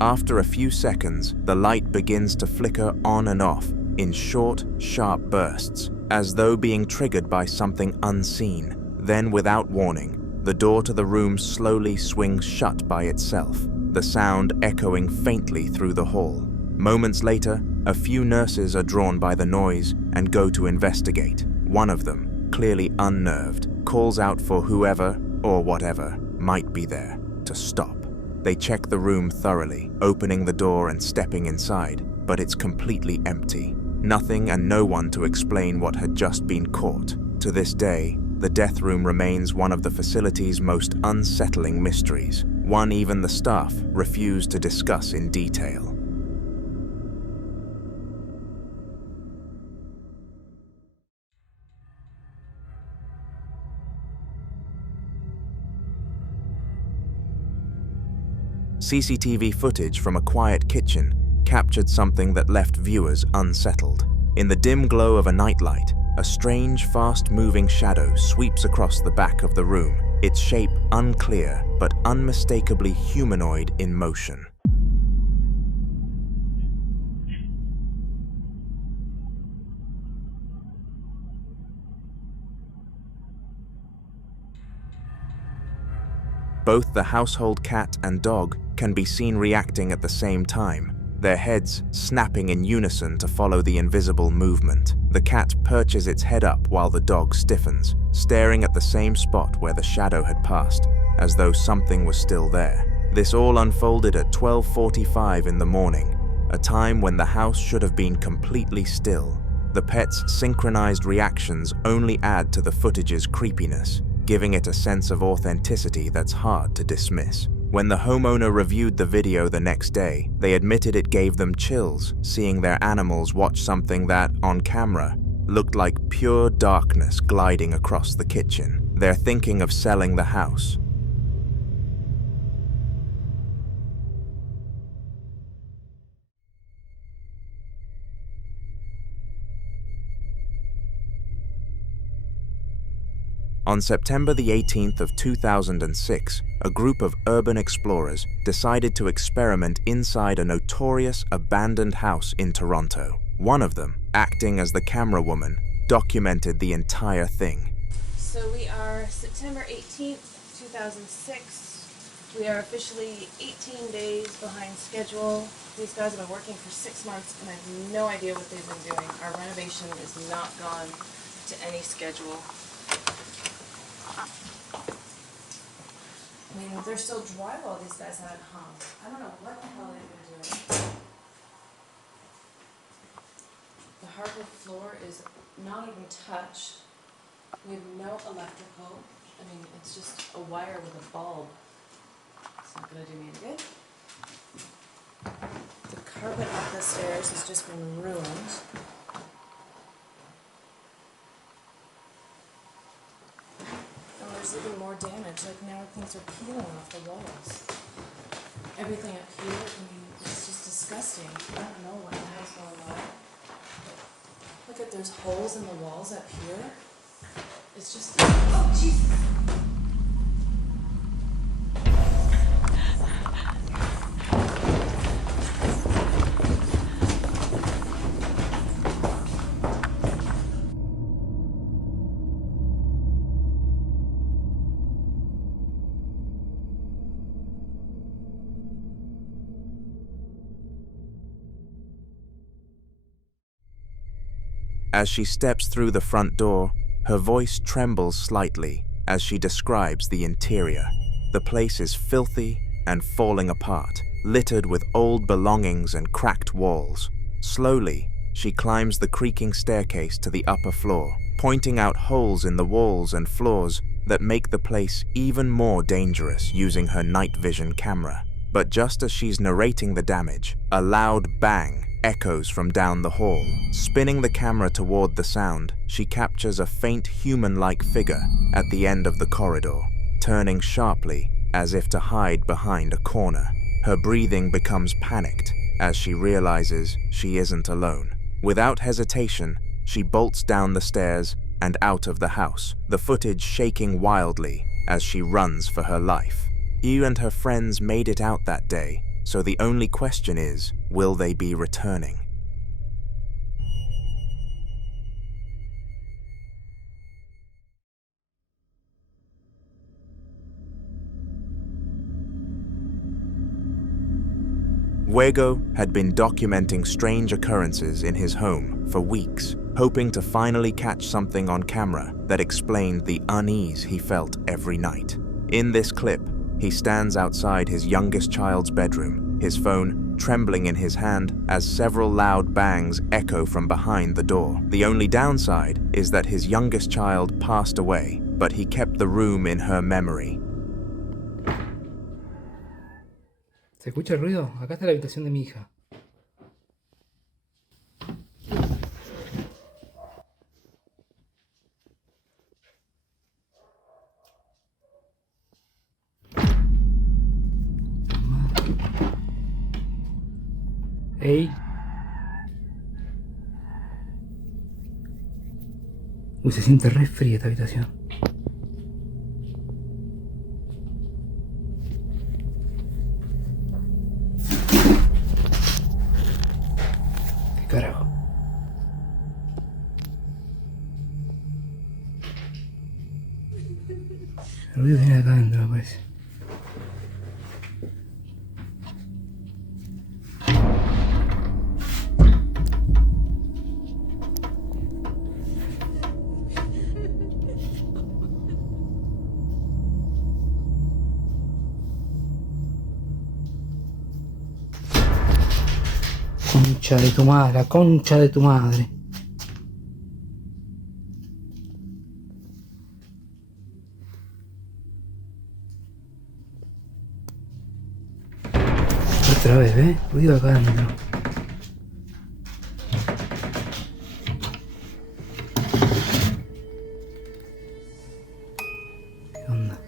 After a few seconds, the light begins to flicker on and off in short, sharp bursts, as though being triggered by something unseen. Then, without warning, the door to the room slowly swings shut by itself, the sound echoing faintly through the hall. Moments later, a few nurses are drawn by the noise and go to investigate. One of them, clearly unnerved, calls out for whoever or whatever might be there to stop. They check the room thoroughly, opening the door and stepping inside, but it's completely empty. Nothing and no one to explain what had just been caught. To this day, the death room remains one of the facility's most unsettling mysteries, one even the staff refuse to discuss in detail. CCTV footage from a quiet kitchen captured something that left viewers unsettled. In the dim glow of a nightlight, a strange, fast-moving shadow sweeps across the back of the room, its shape unclear but unmistakably humanoid in motion. Both the household cat and dog can be seen reacting at the same time, their heads snapping in unison to follow the invisible movement. The cat perches its head up while the dog stiffens, staring at the same spot where the shadow had passed, as though something was still there. This all unfolded at 12:45 in the morning, a time when the house should have been completely still. The pet's synchronized reactions only add to the footage's creepiness, giving it a sense of authenticity that's hard to dismiss. When the homeowner reviewed the video the next day, they admitted it gave them chills seeing their animals watch something that, on camera, looked like pure darkness gliding across the kitchen. They're thinking of selling the house. On September the 18th of 2006, a group of urban explorers decided to experiment inside a notorious abandoned house in Toronto. One of them, acting as the camera woman, documented the entire thing. So we are September 18th, 2006. We are officially 18 days behind schedule. These guys have been working for 6 months and I have no idea what they've been doing. Our renovation is not gone to any schedule. I mean, they're still drywall these guys haven't hung. I don't know what the hell they've been doing. The hardwood floor is not even touched. We have no electrical. I mean, it's just a wire with a bulb. It's not gonna do me any good. The carpet up the stairs has just been ruined. There's even more damage, like now things are peeling off the walls. Everything up here, I mean, it's just disgusting. I don't know what the hell's going on. Look at, there's holes in the walls up here. It's just, oh Jesus! As she steps through the front door, her voice trembles slightly as she describes the interior. The place is filthy and falling apart, littered with old belongings and cracked walls. Slowly, she climbs the creaking staircase to the upper floor, pointing out holes in the walls and floors that make the place even more dangerous using her night vision camera. But just as she's narrating the damage, a loud bang echoes from down the hall. Spinning the camera toward the sound, she captures a faint human-like figure at the end of the corridor, turning sharply as if to hide behind a corner. Her breathing becomes panicked as she realizes she isn't alone. Without hesitation, she bolts down the stairs and out of the house, the footage shaking wildly as she runs for her life. Hugh and her friends made it out that day, so the only question is, will they be returning? Fuego had been documenting strange occurrences in his home for weeks, hoping to finally catch something on camera that explained the unease he felt every night. In this clip, he stands outside his youngest child's bedroom, his phone trembling in his hand as several loud bangs echo from behind the door. The only downside is that his youngest child passed away, but he kept the room in her memory. Se escucha ruido. Acá está la habitación de mi hija. Ey. Uy, se siente re fría esta habitación. ¿Qué carajo? El ruido viene de acá adentro, me parece. Concha de tu madre, la concha de tu madre. Otra vez, ¿ves? Ruido acá adentro. ¿Qué onda?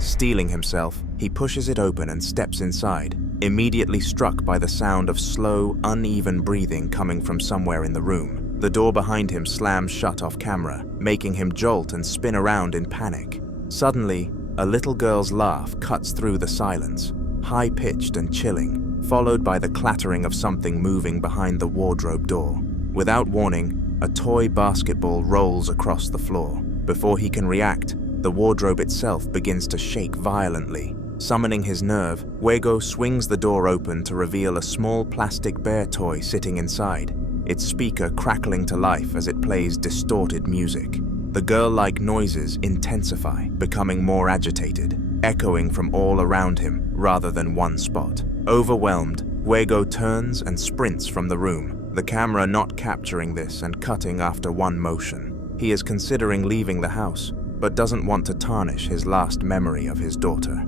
Steeling himself, he pushes it open and steps inside, immediately struck by the sound of slow, uneven breathing coming from somewhere in the room. The door behind him slams shut off camera, making him jolt and spin around in panic. Suddenly, a little girl's laugh cuts through the silence, high-pitched and chilling, followed by the clattering of something moving behind the wardrobe door. Without warning, a toy basketball rolls across the floor. Before he can react, the wardrobe itself begins to shake violently. Summoning his nerve, Fuego swings the door open to reveal a small plastic bear toy sitting inside, its speaker crackling to life as it plays distorted music. The girl-like noises intensify, becoming more agitated, echoing from all around him rather than one spot. Overwhelmed, Fuego turns and sprints from the room, the camera not capturing this and cutting after one motion. He is considering leaving the house, but doesn't want to tarnish his last memory of his daughter.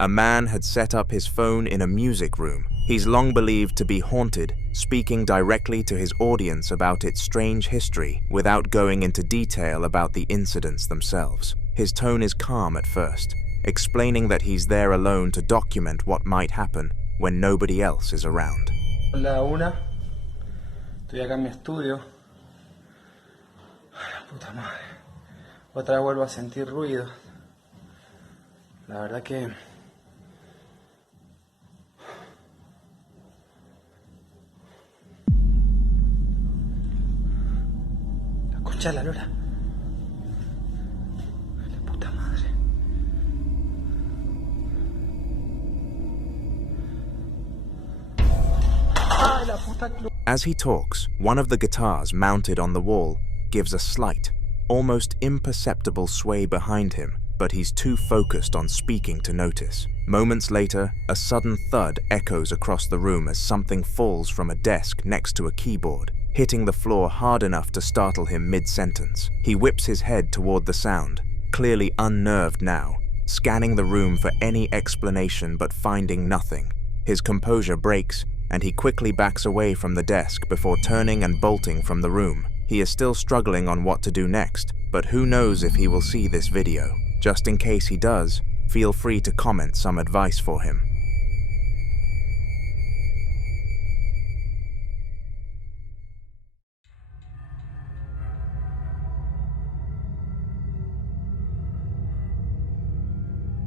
A man had set up his phone in a music room. He's long believed to be haunted, speaking directly to his audience about its strange history without going into detail about the incidents themselves. His tone is calm at first, explaining that he's there alone to document what might happen when nobody else is around. Hola, una. Estoy acá en mi estudio. Puta madre. Otra vez vuelvo a sentir ruido. La verdad que... Escucha la lora. La puta madre. Ay, la puta. As he talks, one of the guitars mounted on the wall gives a slight, almost imperceptible sway behind him, but he's too focused on speaking to notice. Moments later, a sudden thud echoes across the room as something falls from a desk next to a keyboard, hitting the floor hard enough to startle him mid-sentence. He whips his head toward the sound, clearly unnerved now, scanning the room for any explanation but finding nothing. His composure breaks, and he quickly backs away from the desk before turning and bolting from the room. He is still struggling on what to do next, but who knows if he will see this video. Just in case he does, feel free to comment some advice for him.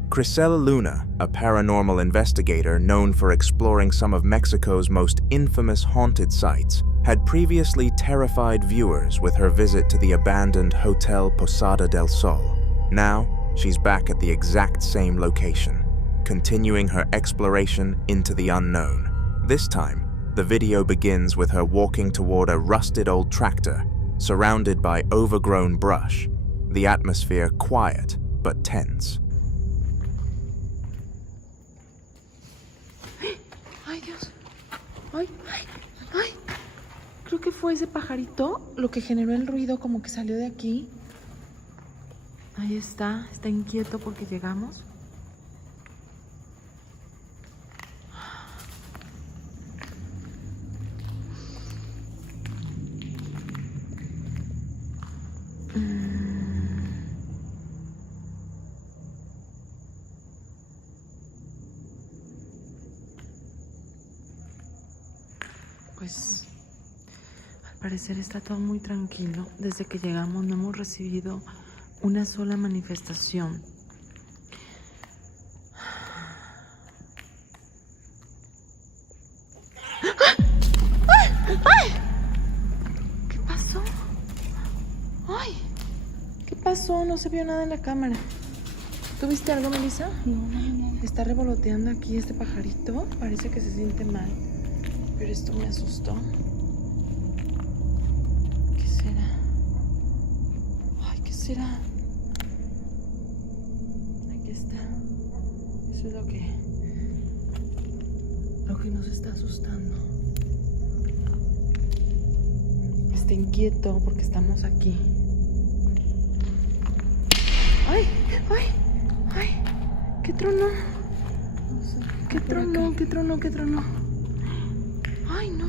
Crisela Luna, a paranormal investigator known for exploring some of Mexico's most infamous haunted sites, had previously terrified viewers with her visit to the abandoned Hotel Posada del Sol. Now, she's back at the exact same location, continuing her exploration into the unknown. This time, the video begins with her walking toward a rusted old tractor, surrounded by overgrown brush, the atmosphere quiet but tense. Ay, Dios. Ay, ay, ay. Creo que fue ese pajarito lo que generó el ruido, como que salió de aquí. Ahí está inquieto porque llegamos. Pues al parecer está todo muy tranquilo. Desde que llegamos no hemos recibido una sola manifestación. ¡Ay! ¿Qué pasó? ¡Ay! ¿Qué pasó? No se vio nada en la cámara. ¿Tú viste algo, Melissa? No. Está revoloteando aquí este pajarito. Parece que se siente mal. Pero esto me asustó. ¿Qué será? Ay, ¿qué será? Aquí está. Eso es lo que nos está asustando. Está inquieto porque estamos aquí. ¡Ay! ¡Ay! ¡Ay! ¿Qué tronó? ¿Qué tronó? ¿Qué tronó? ¿Qué tronó? ¡Ay, no!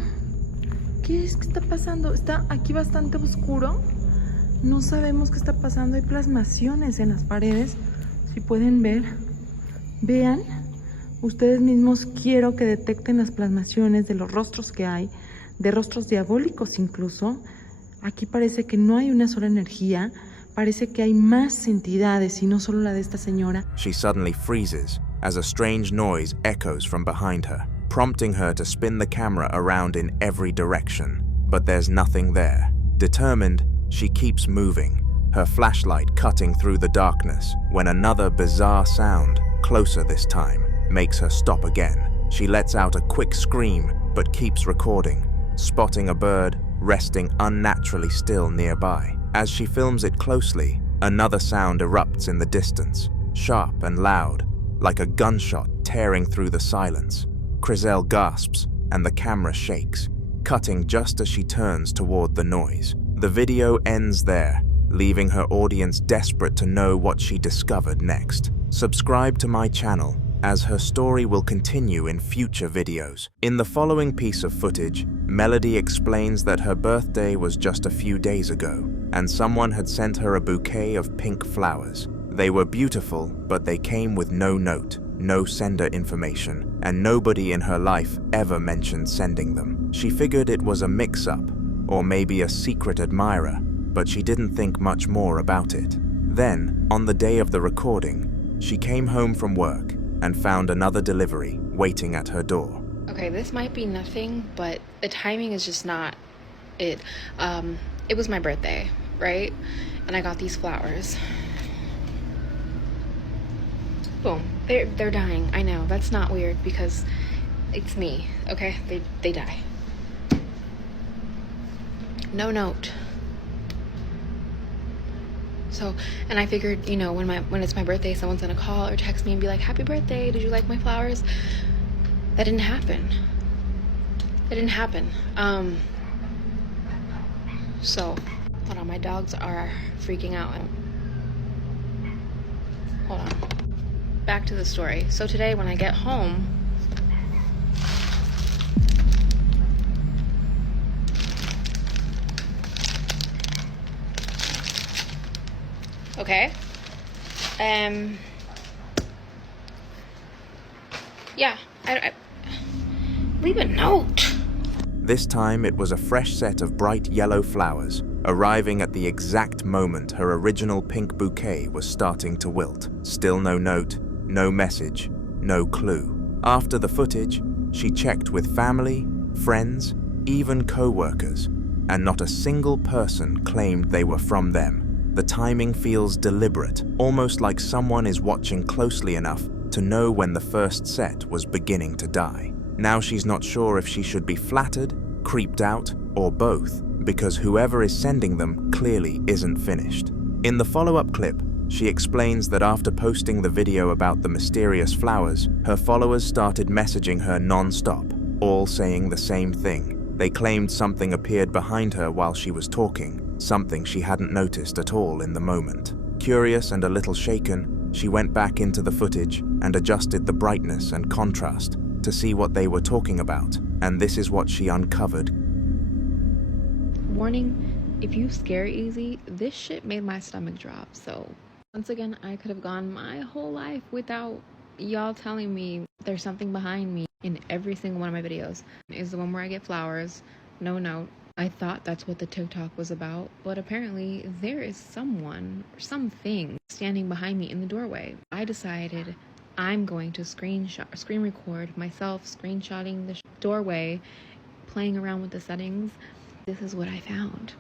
¿Qué es? ¿Qué está pasando? Está aquí bastante oscuro. No sabemos qué está pasando. Hay plasmaciones en las paredes. Si pueden ver, vean. Ustedes mismos quiero que detecten las plasmaciones de los rostros que hay, de rostros diabólicos incluso. Aquí parece que no hay una sola energía. Parece que hay más entidades y no solo la de esta señora. She suddenly freezes as a strange noise echoes from behind her, prompting her to spin the camera around in every direction. But there's nothing there. Determined, she keeps moving, her flashlight cutting through the darkness, when another bizarre sound, closer this time, makes her stop again. She lets out a quick scream, but keeps recording, spotting a bird resting unnaturally still nearby. As she films it closely, another sound erupts in the distance, sharp and loud, like a gunshot tearing through the silence. Crizelle gasps, and the camera shakes, cutting just as she turns toward the noise. The video ends there, leaving her audience desperate to know what she discovered next. Subscribe to my channel, as her story will continue in future videos. In the following piece of footage, Melody explains that her birthday was just a few days ago, and someone had sent her a bouquet of pink flowers. They were beautiful, but they came with no note, no sender information, and nobody in her life ever mentioned sending them. She figured it was a mix-up, or maybe a secret admirer, but she didn't think much more about it. Then, on the day of the recording, she came home from work and found another delivery waiting at her door. Okay, this might be nothing, but the timing is just not it. It was my birthday, right? And I got these flowers. Boom. They're dying. I know. That's not weird because it's me, okay? They die. No note. So, and I figured, you know, when it's my birthday, someone's gonna call or text me and be like, "Happy birthday, did you like my flowers?" That didn't happen. It didn't happen. So, hold on, my dogs are freaking out. Hold on. Back to the story. So today when I get home, okay, yeah, I leave a note. This time it was a fresh set of bright yellow flowers, arriving at the exact moment her original pink bouquet was starting to wilt. Still no note, no message, no clue. After the footage, she checked with family, friends, even co-workers, and not a single person claimed they were from them. The timing feels deliberate, almost like someone is watching closely enough to know when the first set was beginning to die. Now she's not sure if she should be flattered, creeped out, or both, because whoever is sending them clearly isn't finished. In the follow-up clip, she explains that after posting the video about the mysterious flowers, her followers started messaging her non-stop, all saying the same thing. They claimed something appeared behind her while she was talking, something she hadn't noticed at all in the moment. Curious and a little shaken, she went back into the footage and adjusted the brightness and contrast to see what they were talking about, and this is what she uncovered. Warning, if you scare easy, this shit made my stomach drop. So once again, I could have gone my whole life without y'all telling me there's something behind me in every single one of my videos is the one where I get flowers, no note. I thought that's what the TikTok was about, but apparently there is someone or something standing behind me in the doorway. I decided I'm going to screen record myself screenshotting the doorway, playing around with the settings. This is what I found.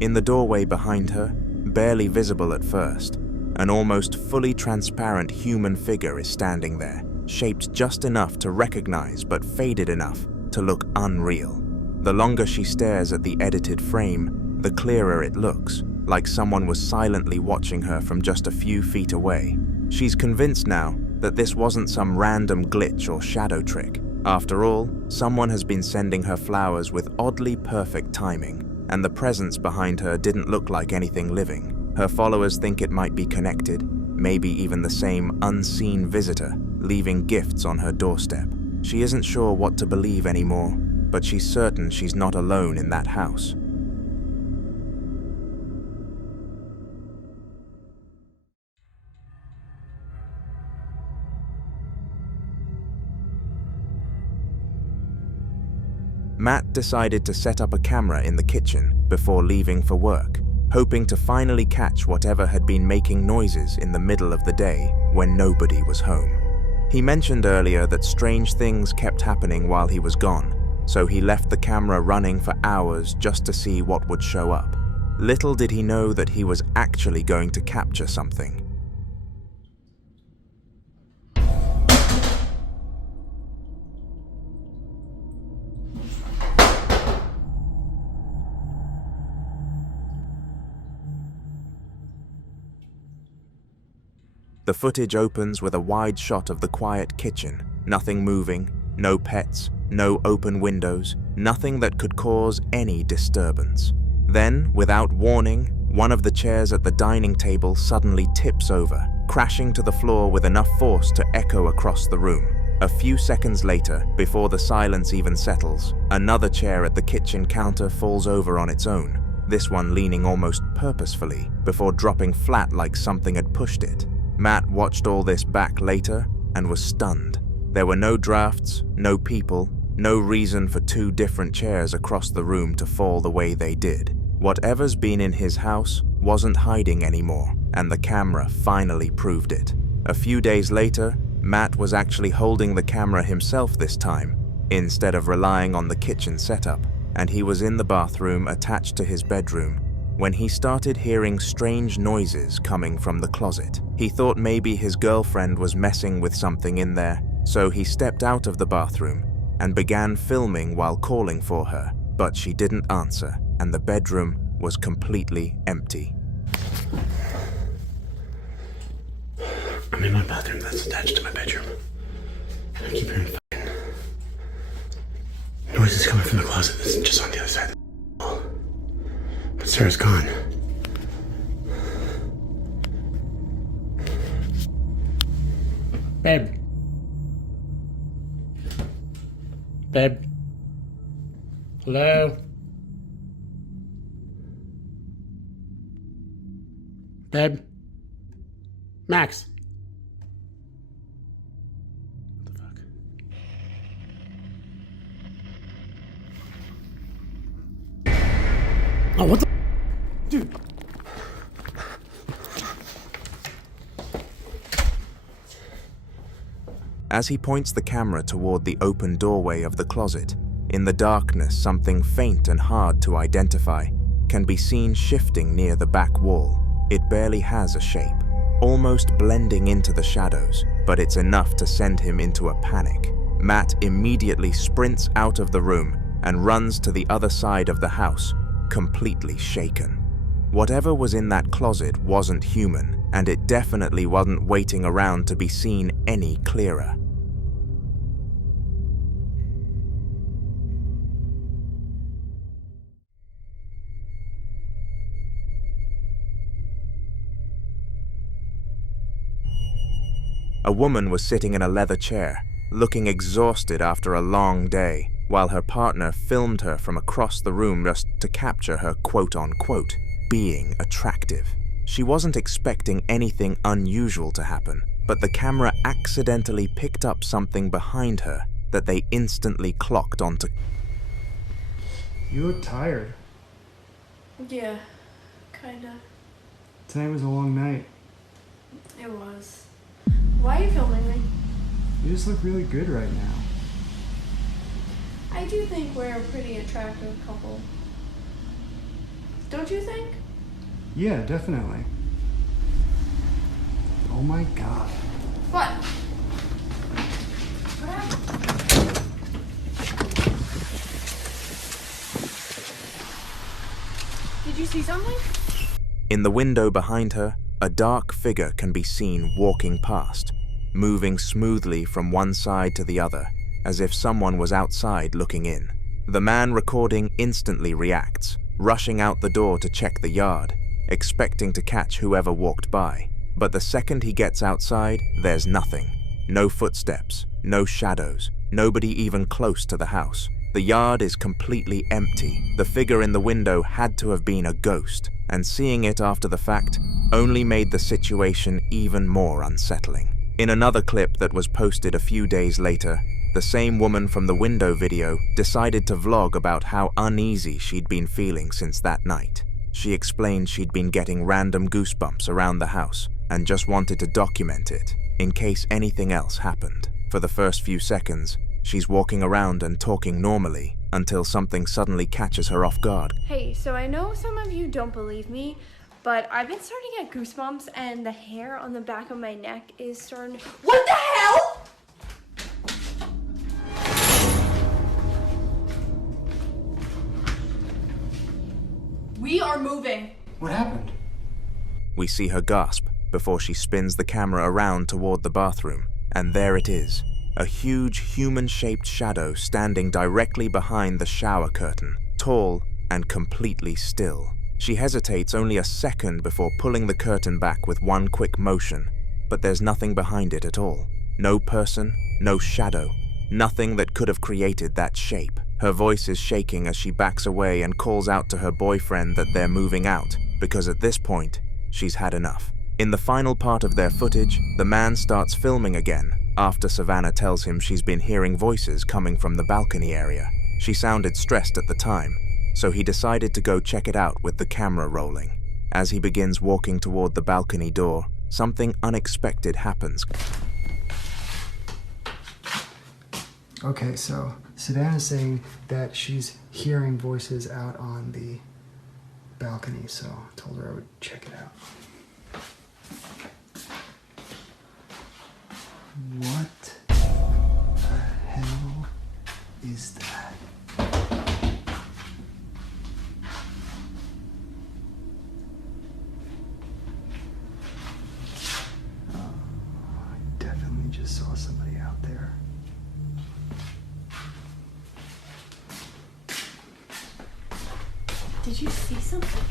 In the doorway behind her, barely visible at first, an almost fully transparent human figure is standing there, shaped just enough to recognize but faded enough to look unreal. The longer she stares at the edited frame, the clearer it looks, like someone was silently watching her from just a few feet away. She's convinced now that this wasn't some random glitch or shadow trick. After all, someone has been sending her flowers with oddly perfect timing, and the presence behind her didn't look like anything living. Her followers think it might be connected, maybe even the same unseen visitor, leaving gifts on her doorstep. She isn't sure what to believe anymore, but she's certain she's not alone in that house. Matt decided to set up a camera in the kitchen before leaving for work, hoping to finally catch whatever had been making noises in the middle of the day when nobody was home. He mentioned earlier that strange things kept happening while he was gone, so he left the camera running for hours just to see what would show up. Little did he know that he was actually going to capture something. The footage opens with a wide shot of the quiet kitchen, nothing moving, no pets, no open windows, nothing that could cause any disturbance. Then, without warning, one of the chairs at the dining table suddenly tips over, crashing to the floor with enough force to echo across the room. A few seconds later, before the silence even settles, another chair at the kitchen counter falls over on its own, this one leaning almost purposefully, before dropping flat like something had pushed it. Matt watched all this back later and was stunned. There were no drafts, no people, no reason for two different chairs across the room to fall the way they did. Whatever's been in his house wasn't hiding anymore, and the camera finally proved it. A few days later, Matt was actually holding the camera himself this time, instead of relying on the kitchen setup, and he was in the bathroom attached to his bedroom when he started hearing strange noises coming from the closet. He thought maybe his girlfriend was messing with something in there, so he stepped out of the bathroom and began filming while calling for her, but she didn't answer, and the bedroom was completely empty. I'm in my bathroom that's attached to my bedroom. I keep hearing fucking noises coming from the closet that's just on the other side of the wall. But Sarah's gone. Babe. Babe. Hello? Babe. Max. What the fuck? Oh, what the? Dude. As he points the camera toward the open doorway of the closet, in the darkness something faint and hard to identify can be seen shifting near the back wall. It barely has a shape, almost blending into the shadows, but it's enough to send him into a panic. Matt immediately sprints out of the room and runs to the other side of the house, completely shaken. Whatever was in that closet wasn't human, and it definitely wasn't waiting around to be seen any clearer. A woman was sitting in a leather chair, looking exhausted after a long day, while her partner filmed her from across the room just to capture her quote-unquote being attractive. She wasn't expecting anything unusual to happen, but the camera accidentally picked up something behind her that they instantly clocked onto. You look tired. Yeah, kinda. Tonight was a long night. It was. Why are you filming me? You just look really good right now. I do think we're a pretty attractive couple. Don't you think? Yeah, definitely. Oh my god. What? What happened? Did you see something? In the window behind her, a dark figure can be seen walking past, moving smoothly from one side to the other, as if someone was outside looking in. The man recording instantly reacts, rushing out the door to check the yard, expecting to catch whoever walked by. But the second he gets outside, there's nothing. No footsteps, no shadows, nobody even close to the house. The yard is completely empty. The figure in the window had to have been a ghost, and seeing it after the fact only made the situation even more unsettling. In another clip that was posted a few days later, the same woman from the window video decided to vlog about how uneasy she'd been feeling since that night. She explained she'd been getting random goosebumps around the house and just wanted to document it in case anything else happened. For the first few seconds, she's walking around and talking normally until something suddenly catches her off guard. Hey, so I know some of you don't believe me, but I've been starting to get goosebumps and the hair on the back of my neck is starting to... What the hell?! We are moving. What happened? We see her gasp before she spins the camera around toward the bathroom, and there it is, a huge human-shaped shadow standing directly behind the shower curtain, tall and completely still. She hesitates only a second before pulling the curtain back with one quick motion, but there's nothing behind it at all. No person, no shadow, nothing that could have created that shape. Her voice is shaking as she backs away and calls out to her boyfriend that they're moving out, because at this point, she's had enough. In the final part of their footage, the man starts filming again after Savannah tells him she's been hearing voices coming from the balcony area. She sounded stressed at the time, so he decided to go check it out with the camera rolling. As he begins walking toward the balcony door, something unexpected happens. Okay, so Savannah's saying that she's hearing voices out on the balcony, so I told her I would check it out. What the hell is that? I definitely just saw somebody out there. Did you see something?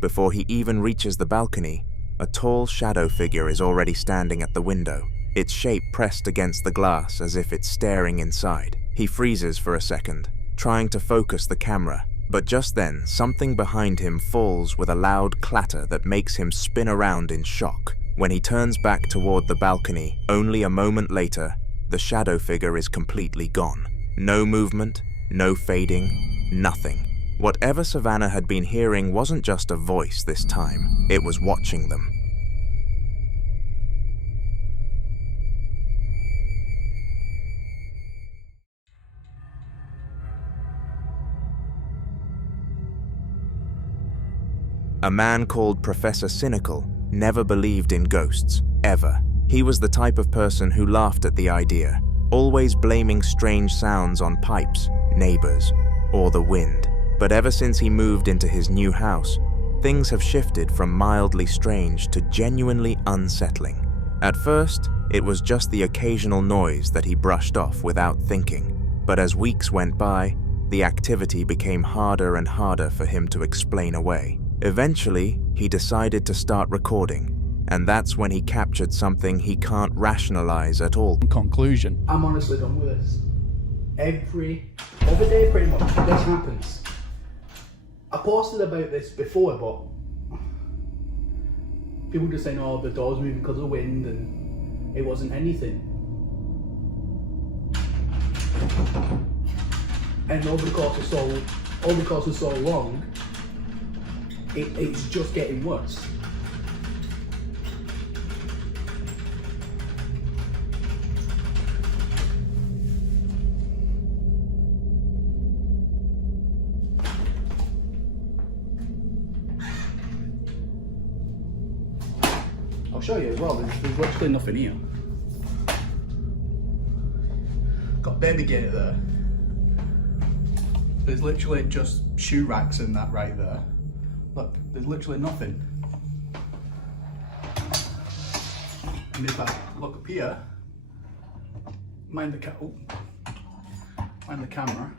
Before he even reaches the balcony, a tall shadow figure is already standing at the window, its shape pressed against the glass as if it's staring inside. He freezes for a second, trying to focus the camera, but just then something behind him falls with a loud clatter that makes him spin around in shock. When he turns back toward the balcony, only a moment later, the shadow figure is completely gone. No movement, no fading, nothing. Whatever Savannah had been hearing wasn't just a voice this time, it was watching them. A man called Professor Cynical never believed in ghosts, ever. He was the type of person who laughed at the idea, always blaming strange sounds on pipes, neighbors, or the wind. But ever since he moved into his new house, things have shifted from mildly strange to genuinely unsettling. At first, it was just the occasional noise that he brushed off without thinking, but as weeks went by, the activity became harder and harder for him to explain away. Eventually, he decided to start recording, and that's when he captured something he can't rationalize at all. Conclusion. I'm honestly done with this. Every other day, pretty much, this happens. I posted about this before, but people just saying, oh, the door's moving because of the wind, and it wasn't anything. And over the course of so long, it's just getting worse. I'll show you as well, there's literally nothing here. Got baby gate there. There's literally just shoe racks and that right there. Look, there's literally nothing. And if I look up here, mind the camera.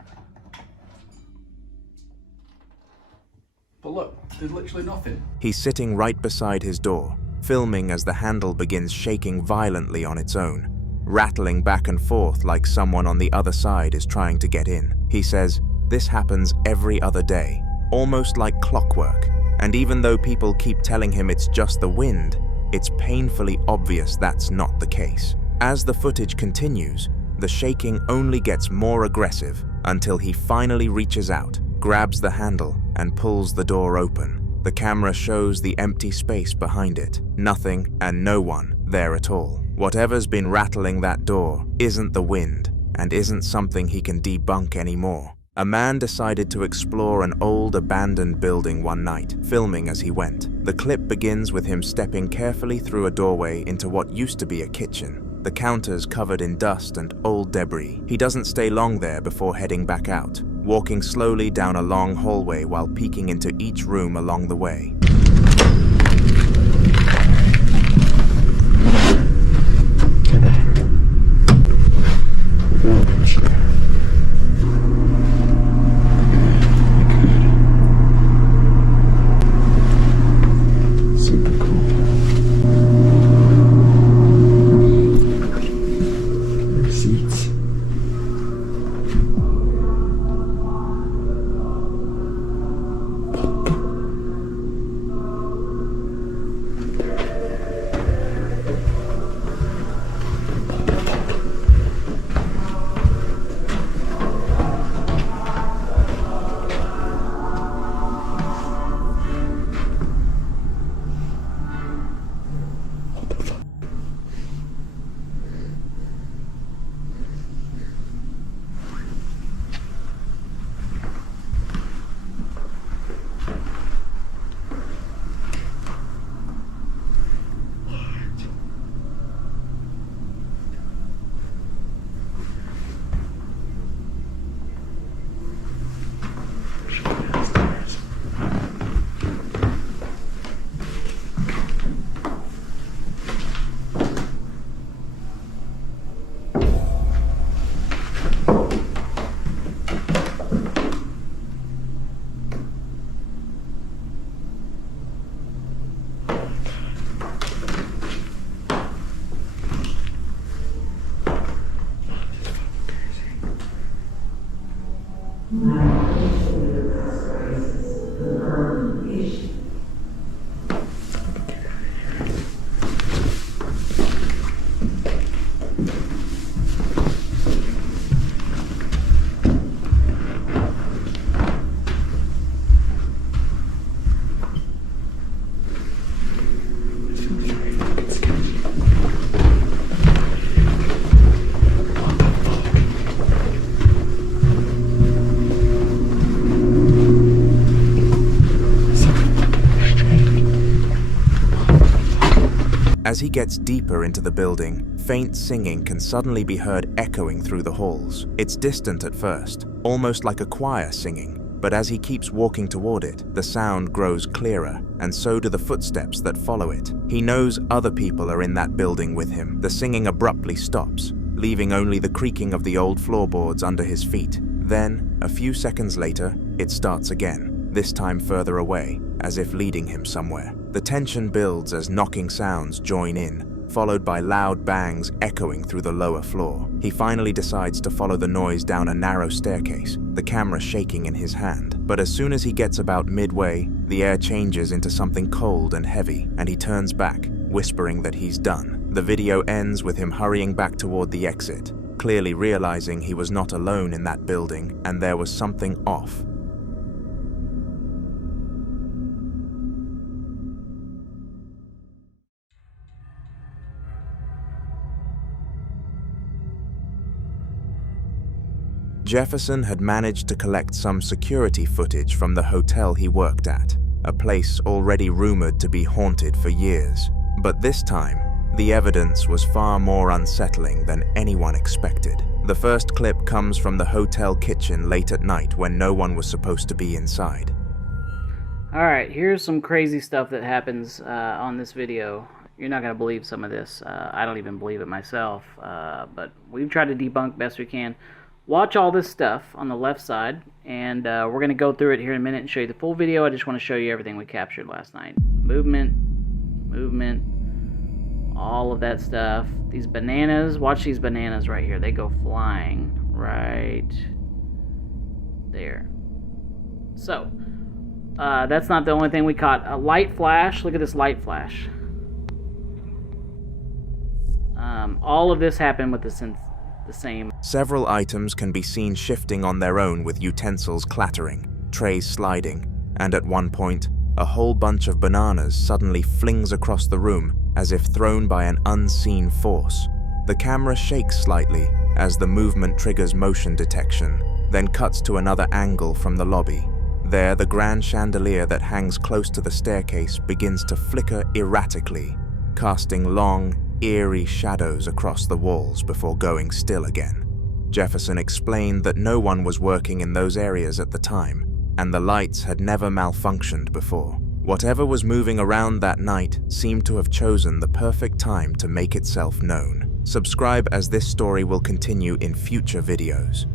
But look, there's literally nothing. He's sitting right beside his door, filming as the handle begins shaking violently on its own, rattling back and forth like someone on the other side is trying to get in. He says, this happens every other day, almost like clockwork, and even though people keep telling him it's just the wind, it's painfully obvious that's not the case. As the footage continues, the shaking only gets more aggressive until he finally reaches out, grabs the handle, and pulls the door open. The camera shows the empty space behind it, nothing and no one there at all. Whatever's been rattling that door isn't the wind, and isn't something he can debunk anymore. A man decided to explore an old abandoned building one night, filming as he went. The clip begins with him stepping carefully through a doorway into what used to be a kitchen. The counter's covered in dust and old debris. He doesn't stay long there before heading back out, walking slowly down a long hallway while peeking into each room along the way. As he gets deeper into the building, faint singing can suddenly be heard echoing through the halls. It's distant at first, almost like a choir singing, but as he keeps walking toward it, the sound grows clearer, and so do the footsteps that follow it. He knows other people are in that building with him. The singing abruptly stops, leaving only the creaking of the old floorboards under his feet. Then, a few seconds later, it starts again, this time further away, as if leading him somewhere. The tension builds as knocking sounds join in, followed by loud bangs echoing through the lower floor. He finally decides to follow the noise down a narrow staircase, the camera shaking in his hand. But as soon as he gets about midway, the air changes into something cold and heavy, and he turns back, whispering that he's done. The video ends with him hurrying back toward the exit, clearly realizing he was not alone in that building and there was something off. Jefferson had managed to collect some security footage from the hotel he worked at, a place already rumored to be haunted for years. But this time, the evidence was far more unsettling than anyone expected. The first clip comes from the hotel kitchen late at night when no one was supposed to be inside. Alright, here's some crazy stuff that happens on this video. You're not going to believe some of this. I don't even believe it myself, but we've tried to debunk best we can. Watch all this stuff on the left side, and we're going to go through it here in a minute and show you the full video. I just want to show you everything we captured last night. Movement, all of that stuff. These bananas, watch these bananas right here. They go flying right there. So, that's not the only thing we caught. A light flash, look at this light flash. All of this happened with the same. Several items can be seen shifting on their own with utensils clattering, trays sliding, and at one point, a whole bunch of bananas suddenly flings across the room as if thrown by an unseen force. The camera shakes slightly as the movement triggers motion detection, then cuts to another angle from the lobby. There, the grand chandelier that hangs close to the staircase begins to flicker erratically, casting long, eerie shadows across the walls before going still again. Jefferson explained that no one was working in those areas at the time, and the lights had never malfunctioned before. Whatever was moving around that night seemed to have chosen the perfect time to make itself known. Subscribe as this story will continue in future videos.